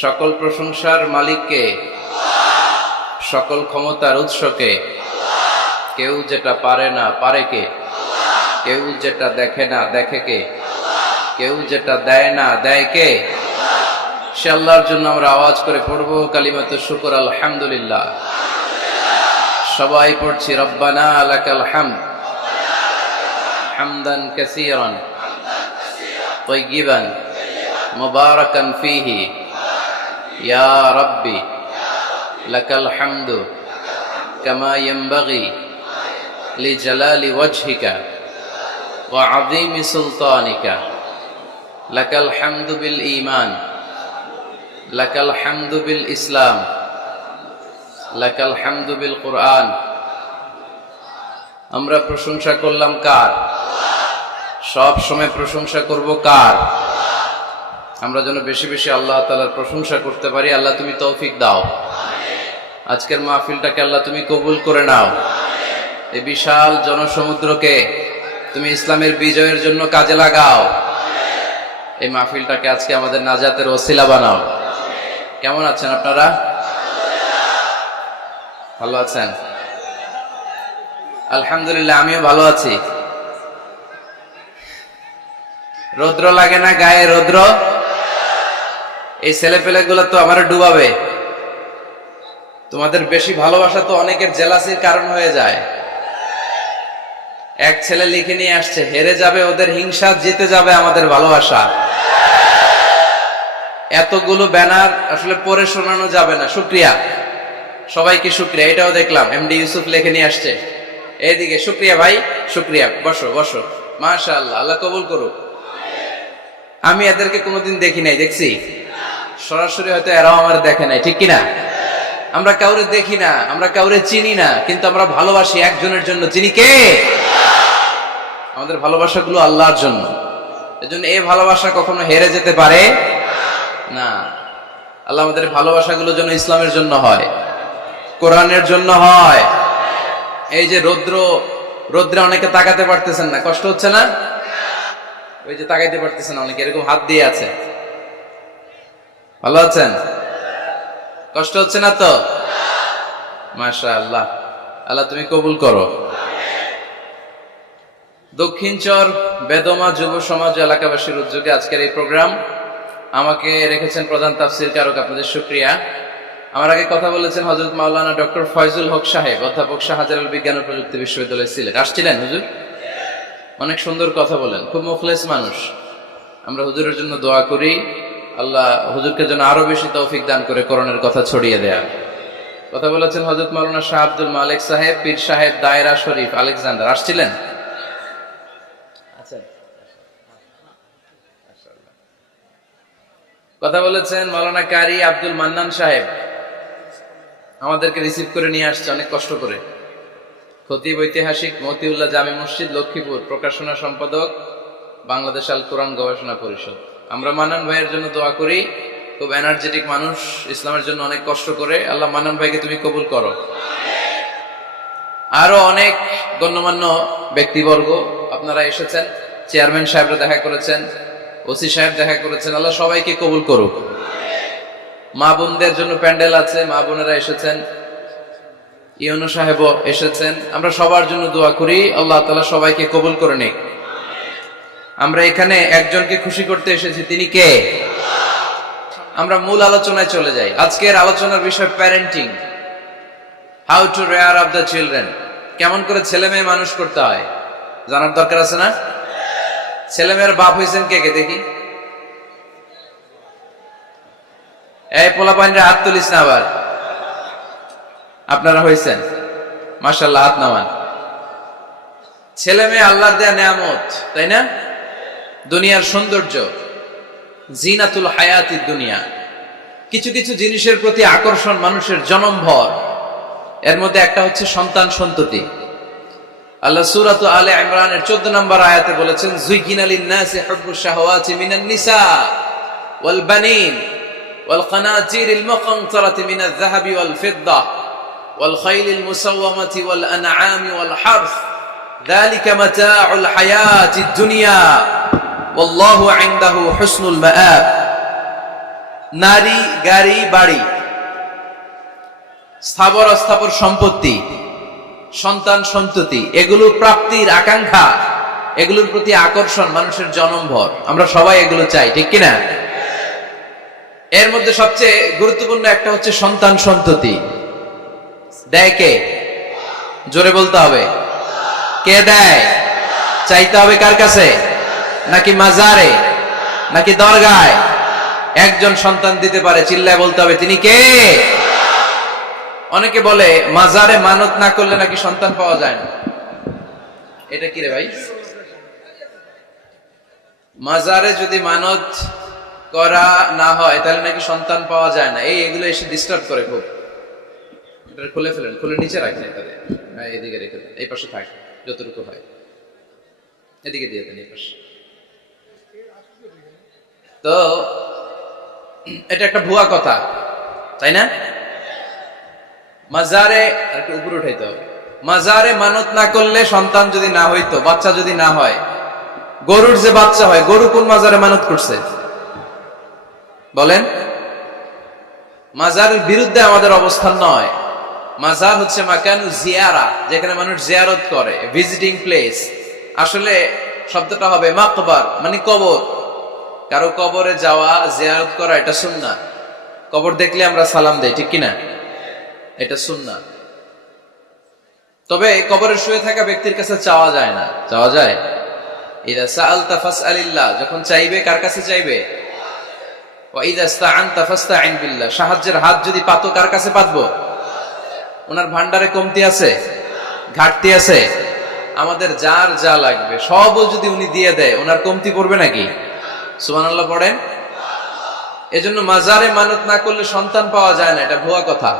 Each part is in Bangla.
সকল প্রশংসার মালিককে, সকল ক্ষমতার উৎসকে। কেউ যেটা পারে না পারে কে, কেউ যেটা দেখে না দেখে কে, কেউ যেটা দেয় না দেয় কে। সে আল্লাহর জন্য আমরা আওয়াজ করে পড়বো কালিমাতুশ শুকর আলহামদুলিল্লাহ। সবাই পড়ছি রব্বানা লাকাল হামদ হামদান কাসীরান তাইয়িবান মুবারাকান ফীহি ইয়া রাব্বি লাকাল হামদু কামা ইয়ানবাগি লিজালালি ওয়াজহিকা ওয়া আযীমি সুলতানিকা। লাকাল হামদু বিল ঈমান, লাকাল হামদু বিল ইসলাম, লাকাল হামদু বিল কুরআন। আমরা প্রশংসা করলাম কার? সব সময় প্রশংসা করব কার? আমরা যেন বেশি বেশি আল্লাহ তাআলার প্রশংসা করতে পারি। আল্লাহ তুমি তৌফিক দাও। আজকের মাহফিলটাকে আল্লাহ তুমি কবুল করে নাও। এই বিশাল জনসমুদ্রকে তুমি ইসলামের বিজয়ের জন্য কাজে লাগাও। এই মাহফিলটাকে আজকে আমাদের নাজাতের ওসিলা বানাও। কেমন আছেন আপনারা? ভালো আছেন? আলহামদুলিল্লাহ, আমিও ভালো আছি। রৌদ্র লাগে না গায়ে? রৌদ্র এই ছেলেপেলেগুলো তো আমার ডুবাবে। তোমাদের বেশি ভালোবাসা তো অনেকের জেলাসির কারণ হয়ে যায়। এক ছেলে লিখে নিয়ে আসছে, হেরে যাবে ওদের হিংসা, জিতে যাবে আমাদের ভালোবাসা। এতগুলো ব্যানার আসলে পড়ে শোনানো যাবে না। শুকরিয়া, সবাইকে শুকরিয়া। এটাও দেখলাম এমডি ইউসুফ লিখে নিয়ে আসছে। এইদিকে শুকরিয়া ভাই, শুকরিয়া। বসো বসো, মাশাআল্লাহ, আল্লাহ কবুল করুক। আমি এদেরকে কোনোদিন দেখি নাই, দেখছি সরাসরি, হয়তো এরাও আমার দেখে নাই, ঠিক কিনা? আমরা কাউরে দেখি না, আমরা কাউরে চিনি না, কিন্তু আমরা ভালোবাসি একজনের জন্য। চিনি কে? আমাদের ভালোবাসাগুলো আল্লাহর জন্য। এজন্য এই ভালোবাসা কখনো হেরে যেতে পারে না। আল্লাহ আমাদের ভালোবাসাগুলো যেন ইসলামের জন্য হয়, কোরআনের জন্য হয়। এই যে রৌদ্রে অনেকে তাকাতে পারতেছেন না, কষ্ট হচ্ছে না? ওই যে তাকাইতে পারতেছেন অনেকে, এরকম হাত দিয়ে আছে। ভালো আছেন? কষ্ট হচ্ছে না তো? মাশাআল্লাহ, আল্লাহ তুমি কবুল করো। দক্ষিণ চর বেদমা যুব সমাজ এলাকাবাসীর উদ্যোগে আজকের এই প্রোগ্রাম। আমাকে রেখেছেন প্রধান তাফসীর কারক, আপনাদের শুকরিয়া। আমার আগে কথা বলেছেন হযরত মাওলানা ডক্টর ফয়জুল হক সাহেব, অধ্যাপক শাহজালাল বিজ্ঞান ও প্রযুক্তি বিশ্ববিদ্যালয় সিলেট। আসছিলেন হুজুর? অনেক সুন্দর কথা বলেন, খুব মুখলেস মানুষ। আমরা হুজুরের জন্য দোয়া করি, আল্লাহ হুজুরকে যেন আরো বেশি তৌফিক দান করে কোরআনের কথা ছড়িয়ে দেয়া। কথা বলেছেন হযরত মাওলানা শাহ আব্দুল মালিক সাহেব, পীর সাহেব, দায়রা শরীফ, আলেকজান্ডার। আসছিলেন? কথা বলেছেন মাওলানা কারি আব্দুল মান্নান সাহেব, আমাদেরকে রিসিভ করে নিয়ে আসছে অনেক কষ্ট করে। খতিব ঐতিহাসিক মতিউল্লাহ জামি মসজিদ লক্ষ্মীপুর, প্রকাশনা সম্পাদক বাংলাদেশ আল কোরআন গবেষণা পরিষদ। আমরা মান্নান ভাইয়ের জন্য দোয়া করি, খুব এনার্জেটিক মানুষ, ইসলামের জন্য অনেক কষ্ট করে। আল্লাহ মান্নান ভাইকে তুমি কবুল করো। আরো অনেক গণ্যমান্য ব্যক্তিবর্গ আপনারা এসেছেন, চেয়ারম্যান সাহেবরা দেখা করেছেন, ওসি সাহেব দেখা করেছেন। আল্লাহ সবাইকে কবুল করুক। মা বোনদের জন্য প্যান্ডেল আছে, মা বোনেরা এসেছেন, ইউনু সাহেবও এসেছেন। আমরা সবার জন্য দোয়া করি, আল্লাহ তাআলা সবাইকে কবুল করে নিক। আমরা এখানে একজনকে খুশি করতে এসেছি, তিনি কে? আমরা মূল আলোচনায় চলে যাই। আজকের আলোচনার বিষয় parenting, how to rare up the children. কেমন করে ছেলে মেয়ে মানুষ করতে হয় জানার দরকার আছে না? ছেলে মেয়ের বাপ হয়েছেন কে কে দেখি? এই পোলাপাইনরা হাত তুলিস না আবার। আপনারা হয়েছেন? মাশাআল্লাহ, হাত নামান। ছেলে মেয়ে আল্লাহর দেয়া নেয়ামত, তাই না? দুনিয়ার সৌন্দর্য, জিনাতুল হায়াতিদ দুনিয়া। কিছু কিছু জিনিসের প্রতি আকর্ষণ মানুষের জনমভর। এর মধ্যে একটা হচ্ছে সন্তান সন্ততি। আল্লাহ সূরাত আলে ইমরানের 14 নম্বর আয়াতে বলেছেন, যুইকিনা লিন-নাসি হুব্বুশ শাহাওয়াতি মিনান নিসা ওয়াল বানিন ওয়াল কানাতিরিল মুকানতারাতি মিনাজ যাহাবি ওয়াল ফিদ্দা ওয়াল খাইলিল মুসাওয়ামাতি ওয়াল আনআমি ওয়াল হারস যালিকা মাতাউল হায়াতিদ দুনিয়া ওয়াল্লাহু ইনদাহু হুসনুল মাআব। নারী, গাড়ি, বাড়ি, স্থাবর অস্থাবর সম্পত্তি, সন্তান সন্ততি, এগুলো প্রাপ্তির আকাঙ্ক্ষা, এগুলোর প্রতি আকর্ষণ মানুষের জনমভর। আমরা সবাই এগুলো চাই, ঠিক কিনা? এর মধ্যে সবচেয়ে গুরুত্বপূর্ণ একটা হচ্ছে সন্তান সন্ততি। দেয় কে? জোরে বলতে হবে, কে দেয়? চাইতে হবে কার কাছে? নাকি মাজারে, নাকি দরগায়? একজন সন্তান দিতে পারে, চিল্লায় বলতে হবে তিনি কে? অনেকে বলে মাজারে মানত না করলে নাকি সন্তান পাওয়া যায় না। এটা কি রে ভাই? মাজারে যদি মানত করা না হয় তাহলে নাকি সন্তান পাওয়া যায় না। এগুলো এসে ডিস্টার্ব করে খুব। এটা খুলে ফেলেন, খুলে নিচে রাখেন। এটাতে এদিকে রেখে দেন, এই পাশে থাকে যতটুকু হয়, এদিকে দিয়ে দেন এই পাশে। তো এটা একটা ভুয়া কথা, তাই না? মাজারে একটু উপরে উঠাইতে হবে। মাজারে মানত না করলে সন্তান যদি না হইতো, বাচ্চা যদি না হয়, গরুর যে বাচ্চা হয়, গরু কোন মাজারে মানত করছে বলেন? মাজারের বিরুদ্ধে আমাদের অবস্থান নয়। মাজার হচ্ছে মাকানু জিয়ারা, যেখানে মানুষ জিয়ারত করে, ভিজিটিং প্লেস। আসলে শব্দটা হবে মাকবার, মানে কবর। কারো কবরে যাওয়া, জিয়ারত করা, এটা সুন্নাহ। কবর দেখলে আমরা সালাম দেই, ঠিক কিনা? এটা সুন্নাহ। তবে কবরে শুয়ে থাকা ব্যক্তির কাছে চাওয়া যায় না। চাওয়া যায়? ইদা সাআলতা ফাসআলিল্লাহ, যখন চাইবে কার কাছে চাইবে? ওয়া ইদা ইসতাআনতা ফাসতাইন বিল্লাহ, সাহায্যের হাত যদি পাতো কার কাছে পাতবো? ওনার ভান্ডারে কমতি আছে, ঘাটতি আছে? আমাদের যার যা লাগবে সবও যদি উনি দিয়ে দেয়, ওনার কমতি পড়বে নাকি? সুবহানাল্লাহ পড়েন। এজন্য মাজারে মানত না করলে সন্তান পাওয়া যায় না, এটা ভুয়া কথা,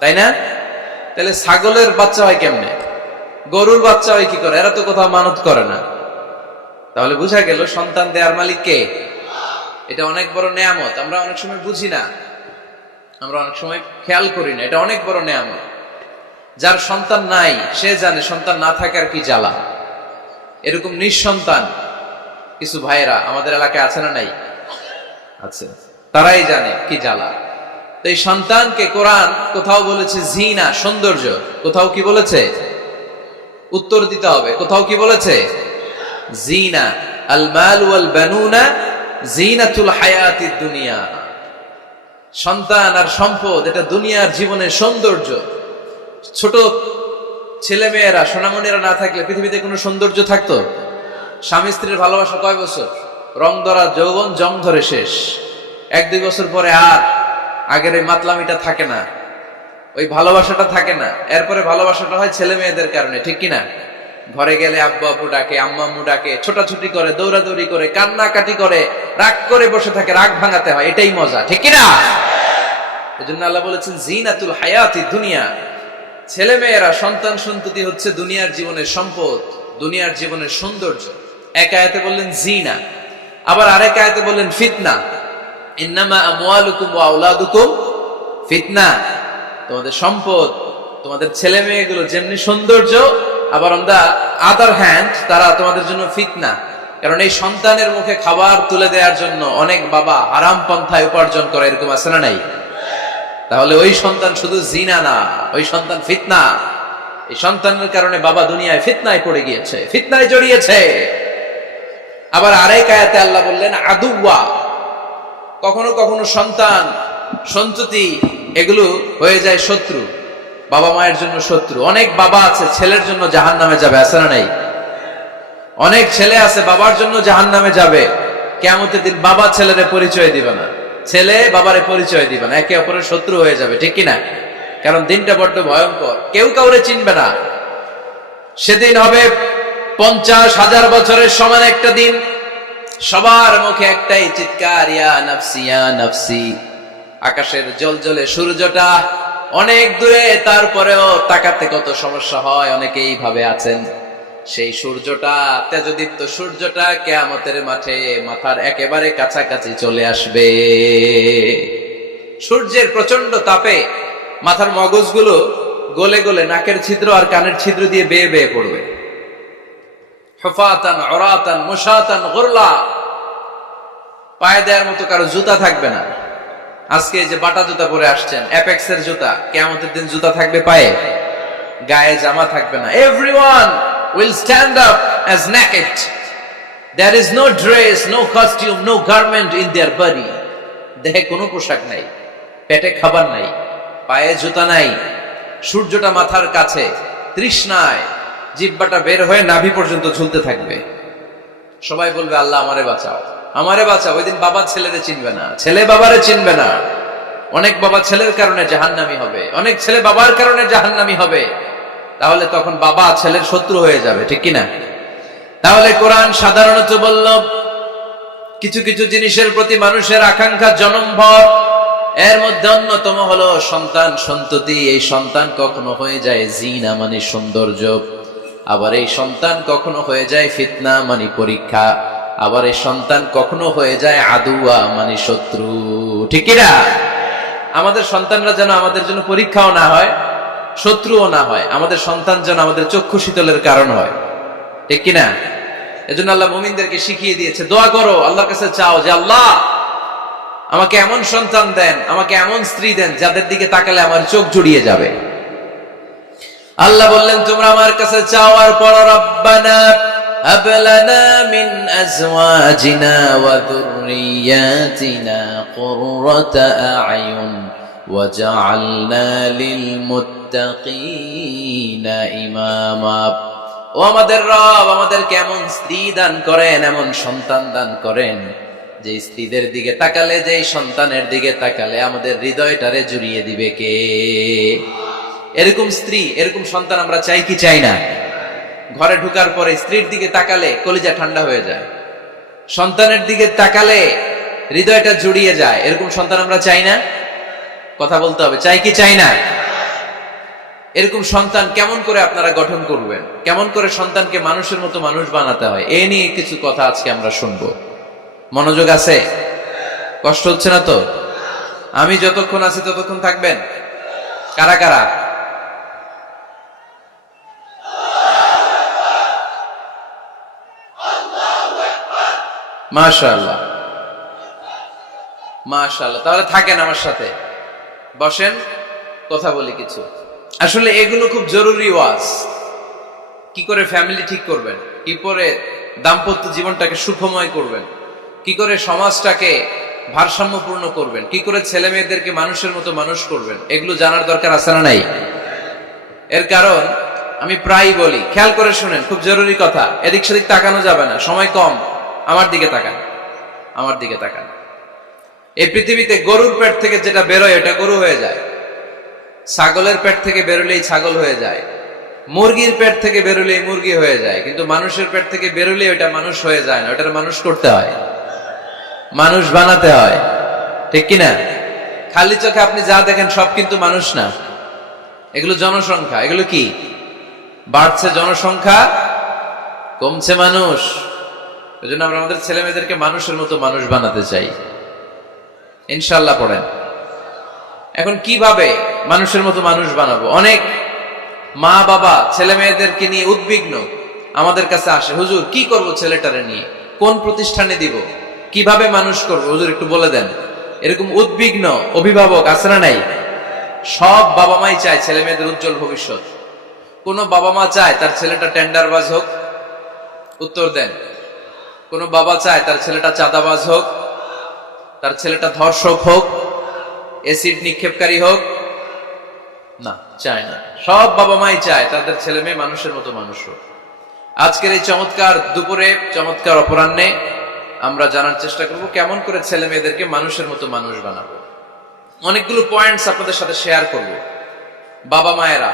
তাই না? তাহলে ছাগলের বাচ্চা হয় কেমনে? গরুর বাচ্চা হয় কি করে? এরা তো কোথাও মানত করে না। তাহলে বুঝা গেল সন্তান দেওয়ার মালিক কে? এটা অনেক বড় নেয়ামত। আমরা অনেক সময় বুঝি না, আমরা অনেক সময় খেয়াল করি না। এটা অনেক বড় নেয়ামত। যার সন্তান নাই সে জানে সন্তান না থাকার কি জ্বালা। এরকম নিঃসন্তান কিছু ভাইয়েরা আমাদের এলাকায় আছে না নাই? আছে। তারাই জানে কি জ্বালা। তো এই সন্তানকে কোরআন কোথাও বলেছে জিনা, সৌন্দর্য। কোথাও কি বলেছে? উত্তর দিতে হবে। কোথাও কি বলেছে? জিনা। আল মাল ওয়াল বানুনা জিনাতুল হায়াতিদ দুনিয়া। সন্তান আর সম্পদ এটা দুনিয়ার জীবনের সৌন্দর্য। ছোট ছেলে মেয়েরা, সোনামণিরা না থাকলে পৃথিবীতে কোনো সৌন্দর্য থাকতো? স্বামী স্ত্রীর ভালোবাসা কয় বছর? রং ধরা যৌবন, জং ধরে শেষ। 1-2 বছর পরে আর আগের ওই মাতলামিটা থাকে না, ওই ভালোবাসাটা থাকে না। এরপরে ভালোবাসাটা হয় ছেলে মেয়েদের কারণে, ঠিক কিনা? ঘরে গেলে আব্বু আব্বু ডাকে, আম্মা আম্মু ডাকে, ছোটাছুটি করে, দৌড়াদৌড়ি করে, কান্নাকাটি করে, রাগ করে বসে থাকে, রাগ ভাঙাতে হয়। এটাই মজা, ঠিক কিনা? এজন্য আল্লাহ বলেছেন জিনাতুল হায়াতি দুনিয়া। ছেলে মেয়েরা, সন্তান সন্ততি হচ্ছে দুনিয়ার জীবনের সম্পদ, দুনিয়ার জীবনের সৌন্দর্য। এক আয়াতে বললেন জিনা, আবার আরেক আয়াতে বললেন ফিতনা। ইন্নামা আমওয়ালুকুম ওয়া আওলাদুকুম ফিতনা। তোমাদের সম্পদ, তোমাদের ছেলে মেয়েগুলো যেমনি সৌন্দর্য, আবার অন দা আদার হ্যান্ড তারা তোমাদের জন্য ফিতনা। কারণ এই সন্তানের মুখে খাবার তুলে দেওয়ার জন্য অনেক বাবা হারাম পন্থায় উপার্জন করে, এরকম আছে না নাই? তাহলে ওই সন্তান শুধু জিনা না, ওই সন্তান ফিতনা। এই সন্তানের কারণে বাবা দুনিয়ায় ফিতনায় পড়ে গিয়েছে, ফিতনায় জড়িয়েছে। আবার আরেক আয়াতে আল্লাহ বললেন আদুওয়া। কখনো কখনো সন্তান সন্ততি এগুলো হয়ে যায় শত্রু, বাবা মায়ের জন্য শত্রু। অনেক বাবা আছে ছেলের জন্য জাহান্নামে যাবে, আছে না নাই? অনেক ছেলে আছে বাবার জন্য জাহান্নামে যাবে। কিয়ামতের দিন বাবা ছেলেরে পরিচয় দিবে না, ছেলে বাবারে পরিচয় দিবে না, একে অপরের শত্রু হয়ে যাবে, ঠিক কিনা? কারণ দিনটা বড্ড ভয়ঙ্কর, কেউ কাউরে চিনবে না। সেদিন হবে 50,000 বছরের সমান একটা দিন। সবার মুখে একটাই চিৎকার, ইয়া নাফসি ইয়া নাফসি। আকাশের জ্বলজ্বলে সূর্যটা অনেক দূরে, তারপরেও তাকাতে কত সমস্যা হয়। অনেকেই ভাবে আছেন সেই সূর্যটা, তেজদীপ্ত সূর্যটা কিয়ামতের মাঠে মাথার একেবারে কাছাকাছি চলে আসবে। সূর্যের প্রচন্ড তাপে মাথার মগজগুলো গলে গলে নাকের ছিদ্র আর কানের ছিদ্র দিয়ে বেয়ে বেয়ে পড়বে। হুফাতান উরাতান মুশাতান গুরলা। পায়ে দেওয়ার মতো কারো জুতা থাকবে না। আজকে যে বাটা জুতা পরে আসছেন, অ্যাপেক্সের জুতা, কিয়ামতের দিন জুতা থাকবে পায়ে, গায়ে জামা থাকবে না। Everyone will stand up as naked. There is no dress, no costume, no garment in their body. দেহে কোনো পোশাক নাই, পেটে খাবার নাই, পায়ে জুতা নাই, সূর্যটা মাথার কাছে, তৃষ্ণায় জিহ্বাটা বের হয়ে নাভি পর্যন্ত ঝুলতে থাকবে। সবাই বলবে আল্লাহ আমারে বাঁচাও, আমারে বাঁচাও। ওই দিন বাবা ছেলেরে চিনবে না, ছেলে বাবারে চিনবে না। অনেক বাবা ছেলের কারণে জাহান্নামী হবে, অনেক ছেলে বাবার কারণে জাহান্নামী হবে। তাহলে তখন বাবা ছেলের শত্রু হয়ে যাবে, ঠিক কিনা? তাহলে কোরআন সাধারণত বলল কিছু কিছু জিনিসের প্রতি মানুষের আকাঙ্ক্ষা জনমভর, এর মধ্যে অন্যতম হলো সন্তান সন্ততি। এই সন্তান কখনো হয়ে যায় জিনা মানে সৌন্দর্য, আবার এই সন্তান কখনো হয়ে যায় ফিতনা মানে পরীক্ষা, আবার এই সন্তান কখনো হয়ে যায় আদুয়া মানে শত্রু, ঠিক কিনা? আমাদের সন্তানরা যেন আমাদের জন্য পরীক্ষাও না হয়, শত্রুও না হয়। আমাদের সন্তান যেন আমাদের চক্ষু শীতলের কারণ হয়, ঠিক কিনা? এজন্য আল্লাহ মুমিনদেরকে শিখিয়ে দিয়েছে, দোয়া করো, আল্লাহর কাছে চাও যে আল্লাহ আমাকে এমন সন্তান দেন, আমাকে এমন স্ত্রী দেন যাদের দিকে তাকালে আমার চোখ জুড়িয়ে যাবে। আল্লাহ বললেন তোমরা আমার কাছে চাও, আর পড়ো রব্বানা হাব লানা মিন আজওয়াজিনা ওয়া যুররিয়াতিনা কুররাতা আ'য়ুন ওয়াজআলনা লিল মুত্তাকিনা ইমামা। ও আমাদের রব, আমাদেরকে এমন স্ত্রী দান করেন, এমন সন্তান দান করেন যে স্ত্রীদের দিকে তাকালে, যে সন্তানের দিকে তাকালে আমাদের হৃদয়টারে জুড়িয়ে দিবে কে? এরকম স্ত্রী, এরকম সন্তান আমরা চাই কি চাই না? ঘরে ঢুকার পরে স্ত্রীর দিকে তাকালে কলিজা ঠান্ডা হয়ে যায়, সন্তানের দিকে তাকালে হৃদয়টা জুড়িয়ে যায়। এরকম সন্তান আমরা চাই না? কথা বলতে হবে, চাই কি চাই না? এরকম সন্তান কেমন করে আপনারা গঠন করবেন, কেমন করে সন্তানকে মানুষের মতো মানুষ বানাতে হয়, এ নিয়ে কিছু কথা আজকে আমরা শুনবো। মনোযোগ আছে? কষ্ট হচ্ছে না তো? আমি যতক্ষণ আছি ততক্ষণ থাকবেন? কারা কারা? মাশাআল্লাহ, মাশাআল্লাহ। তাহলে থাকেন আমার সাথে, বসেন, কথা বলি কিছু। আসলে এগুলো খুব জরুরি ওয়াজ। কি করে ফ্যামিলি ঠিক করবেন, কি করে দাম্পত্য জীবনটাকে সুখময় করবেন, কি করে সমাজটাকে ভারসাম্যপূর্ণ করবেন, কি করে ছেলে মেয়েদেরকে মানুষের মতো মানুষ করবেন, এগুলো জানার দরকার আছে না নাই? এর কারণ আমি প্রায় বলি, খেয়াল করে শুনেন, খুব জরুরি কথা, এদিক সেদিক তাকানো যাবে না, সময় কম। আমার দিকে তাকান, আমার দিকে তাকান। এই পৃথিবীতে গরুর পেট থেকে যেটা বেরোয় এটা গরু হয়ে যায়, ছাগলের পেট থেকে বেরোলেই ছাগল হয়ে যায়, মুরগির পেট থেকে বেরোলেই মুরগি হয়ে যায়, কিন্তু মানুষের পেট থেকে বেরোলেই ওটা মানুষ হয়ে যায় না, ওটার মানুষ করতে হয়, মানুষ বানাতে হয়, ঠিক কিনা? খালি চোখে আপনি যা দেখেন সব কিন্তু মানুষ না, এগুলো জনসংখ্যা। এগুলো কি? বাড়ছে জনসংখ্যা, কমছে মানুষ। এই জন্য আমরা আমাদের ছেলে মেয়েদেরকে মানুষের মতো মানুষ বানাতে চাই, ইনশাল্লাহ। পড়েন। এখন কিভাবে মানুষের মতো মানুষ বানাবো? অনেক মা বাবা ছেলে মেয়েদেরকে নিয়ে উদ্বিগ্ন, আমাদের কাছে আসে, হুজুর কি করব ছেলেটারে নিয়ে, কোন প্রতিষ্ঠানে দিব, কিভাবে মানুষ করবো, হুজুর একটু বলে দেন। এরকম উদ্বিগ্ন অভিভাবক আছে না নাই? সব বাবা মাই চায় ছেলে মেয়েদের উজ্জ্বল ভবিষ্যৎ। কোন বাবা মা চায় তার ছেলেটা টেন্ডারবাজ হোক? উত্তর দেন। কোন বাবা চায় তার ছেলেটা চাঁদাবাজ হোক, তার ছেলেটা ধর্ষক হোক, এসিড নিক্ষেপকারী হোক? না, চায় না। সব বাবা মাই চায় তাদের ছেলে মেয়ে মানুষের মতো মানুষ হোক। আজকের এই চমৎকার দুপুরে, চমৎকার অপরাহ্নে আমরা জানার চেষ্টা করব কেমন করে ছেলে মেয়েদেরকে মানুষের মতো মানুষ বানাবো। অনেকগুলো পয়েন্টস আপনাদের সাথে শেয়ার করব। বাবা মায়েরা,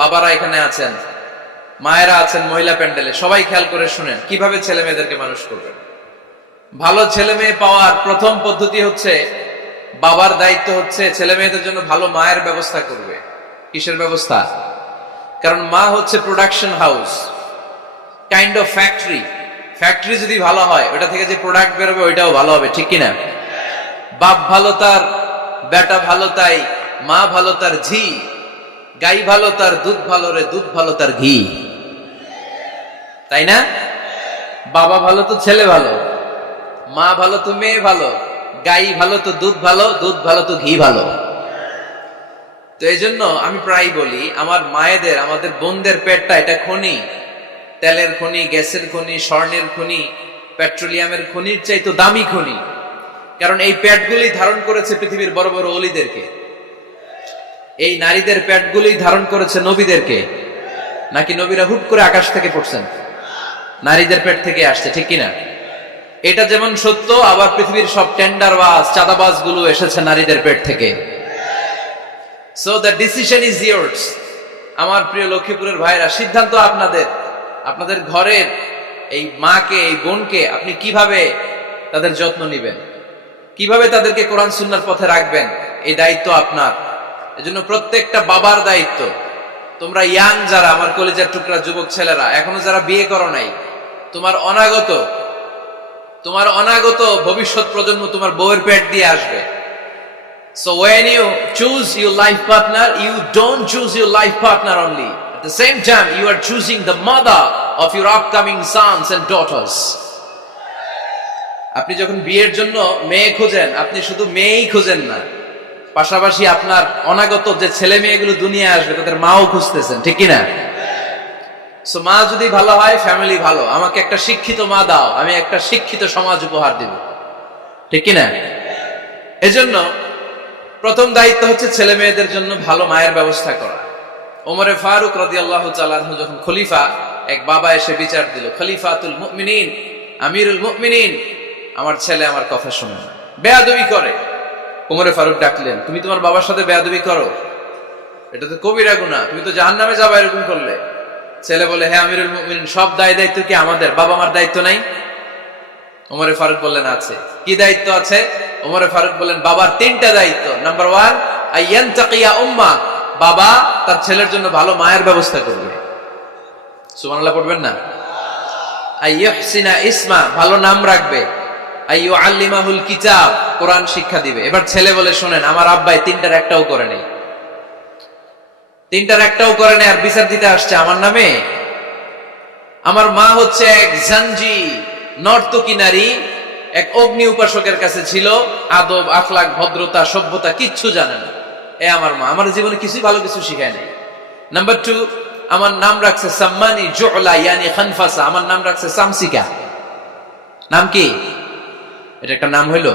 বাবারা এখানে আছেন, মায়েরা আছেন মহিলা প্যান্ডেলে, সবাই খেয়াল করে শুনেন কিভাবে ছেলে মেয়েদেরকে মানুষ করবেন। ভালো ছেলে মেয়ে পাওয়ার প্রথম পদ্ধতি হচ্ছে, বাবার দায়িত্ব হচ্ছে ছেলে মেয়েদের জন্য ভালো মায়ের ব্যবস্থা করবে। কিসের ব্যবস্থা? কারণ মা হচ্ছে production house, kind of factory. Factory যদি ভালো হয়, ওটা থেকে যে প্রোডাক্ট বেরোবে ওইটাও ভালো হবে, ঠিক কিনা? বাপ ভালো তার বেটা ভালো তাই, মা ভালো তার ঝি, গাই ভালো তার দুধ ভালো রে, দুধ ভালো তার ঘি, তাই না? বাবা ভালো তো ছেলে ভালো, মা ভালো তো মেয়ে ভালো, গাই ভালো তো দুধ ভালো, দুধ ভালো তো ঘি ভালো। তো এই জন্য আমি প্রায় বলি, আমার মায়েদের, আমাদের বোনদের পেটটা এটা খনি, তেলের খনি, গ্যাসের খনি, স্বর্ণের খনি, পেট্রোলিয়ামের খনির চাইতো দামি খনি। কারণ এই পেটগুলি ধারণ করেছে পৃথিবীর বড় বড় অলিদেরকে। এই নারীদের পেটগুলি ধারণ করেছে নবীদেরকে। নাকি নবীরা হুট করে আকাশ থেকে পড়ছেন? নারীদের পেট থেকে আসছে, ঠিক কিনা? এটা যেমন সত্য, আবার পৃথিবীর সব টেন্ডারবাজ, চাঁদাবাজ গুলো এসেছে নারীদের পেট থেকে। So the decision is years. আমার প্রিয় লক্ষ্মীপুরের ভাইরা, সিদ্ধান্ত আপনাদের। আপনাদের ঘরের এই মাকে, এই বোনকে আপনি কিভাবে তাদের যত্ন নেবেন, কিভাবে তাদেরকে কোরআন সুন্নাহর পথে রাখবেন, এই দায়িত্ব আপনার। এজন্য প্রত্যেকটা বাবার দায়িত্ব। তোমরা ইয়াং যারা, আমার কলেজের টুকরা যুবক ছেলেরা, এখনো যারা বিয়ে করো নাই, তোমার অনাগত ভবিষ্যৎ প্রজন্ম তোমার বউয়ের পেট দিয়ে আসবে। So when you choose your life partner, you don't choose your life partner only. At the same time, you are choosing the mother of your upcoming sons and daughters. আপনি যখন বিয়ের জন্য মেয়ে খোঁজেন, আপনি শুধু মেয়েই খোঁজেন না, পাশাপাশি আপনার অনাগত যে ছেলে মেয়েগুলো দুনিয়া আসবে তাদের মাও খুঁজতেছেন, ঠিক কিনা? সো মা যদি ভালো হয়, ফ্যামিলি ভালো। আমাকে একটা শিক্ষিত মা দাও, আমি একটা শিক্ষিত সমাজ উপহার দিব, ঠিক কিনা? এজন্য প্রথম দায়িত্ব হচ্ছে ছেলে মেয়েদের জন্য ভালো মায়ের ব্যবস্থা করা। ওমরে ফারুক রাদিয়াল্লাহু তাআলা আনহু যখন খলিফা, এক বাবা এসে বিচার দিল, খলিফাতুল মুমিনিন, আমিরুল মুমিনিন, আমার ছেলে আমার কথা শুনে না, বেয়াদবি করে। ওমরে ফারুক ডাকলেন, তুমি তোমার বাবার সাথে বেয়াদবি করো? এটা তো কবিরা গুনাহ, তুমি তো জাহান্নামে যাবে এরকম করলে। ছেলে বলে, হ্যাঁ আমিরুল মুমিনিন, সব দায়িত্ব কি আমাদের? বাবা মার দায়িত্ব নাই? ওমরে ফারুক বললেন, আছে। কি দায়িত্ব আছে? ওমরে ফারুক বললেন, বাবার 3টা দায়িত্ব। নাম্বার 1, আইয়ানতাকিয়া উম্মা, বাবা তার ছেলের জন্য ভালো মায়ের ব্যবস্থা করবে। সুবহানাল্লাহ পড়বেন না? আইয়ুহসিনা ইসমা, ভালো নাম রাখবে। আইয়ুআল্লিমাহুল কিতাব, কোরআন শিক্ষা দিবে। এবার ছেলে বলে, শোনেন, আমার আব্বাই 3টার একটাও করে নাই, 3টার একটাও করে নাই, আর বিচার দিতে আসছে আমার নামে। আমার মা হচ্ছে এক জাঞ্জি, নর্তকী নারী, এক অগ্নি উপাসকের কাছে ছিল, আদব, আখলাক, ভদ্রতা, সভ্যতা কিচ্ছু জানে না। আমার মা আমার জীবনে কিছুই ভালো কিছু শিখায় নাই। নাম্বার 2, আমার নাম রাখছে সাম্মানি জুলা, ইয়ানি খানফাসা, আমার নাম রাখছে সামসিকা। নাম কি? এটা একটা নাম হইল?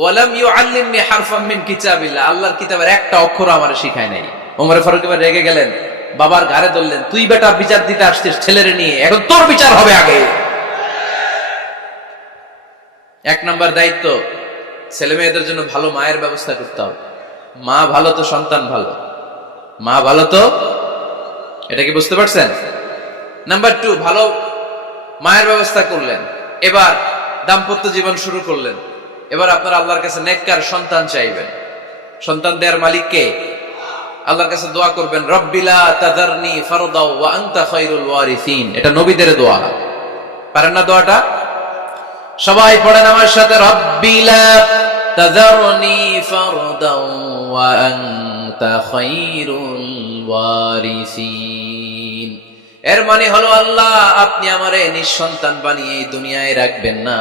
ওয়ালাম ইউআল্লিমনি হারফাম মিন কিতাবিল্লাহ, আল্লাহর কিতাবের একটা অক্ষর আমার শিখায় নাই। ওমর ফারুক এবার রেগে গেলেন, বাবার ঘাড়ে ধরলেন, তুই বেটা বিচার দিতে আসছিস ছেলেরে নিয়ে, এখন তোর বিচার হবে আগে। 1 নাম্বার দায়িত্ব, ছেলে মেয়েদের জন্য ভালো মায়ের ব্যবস্থা করতে হবে। মা ভালো তো সন্তান ভালো, মা ভালো তো, এটা কি বুঝতে পারছেন? নাম্বার 2, ভালো মায়ের ব্যবস্থা করলেন, এবার দাম্পত্য জীবন শুরু করলেন। এবার আপনারা আল্লাহর কাছে নেককার সন্তান চাইবেন। সন্তান দেওয়ার মালিক কে? আল্লাহর কাছে দোয়া করবেন, রব্বিলা তাযারনি ফারদাও ওয়া আনতা খায়রুল ওয়ারিসিন। এটা নবীদের দোয়া। পারেন না দোয়াটা? সবাই পড়েন আমার সাথে, রব্বিলা তাযারনি ফারদাও ওয়া আনতা খায়রুল ওয়ারিসিন। এর মানে হলো, আল্লাহ আপনি আমারে নিঃসন্তান বানিয়ে এই দুনিয়ায় রাখবেন না,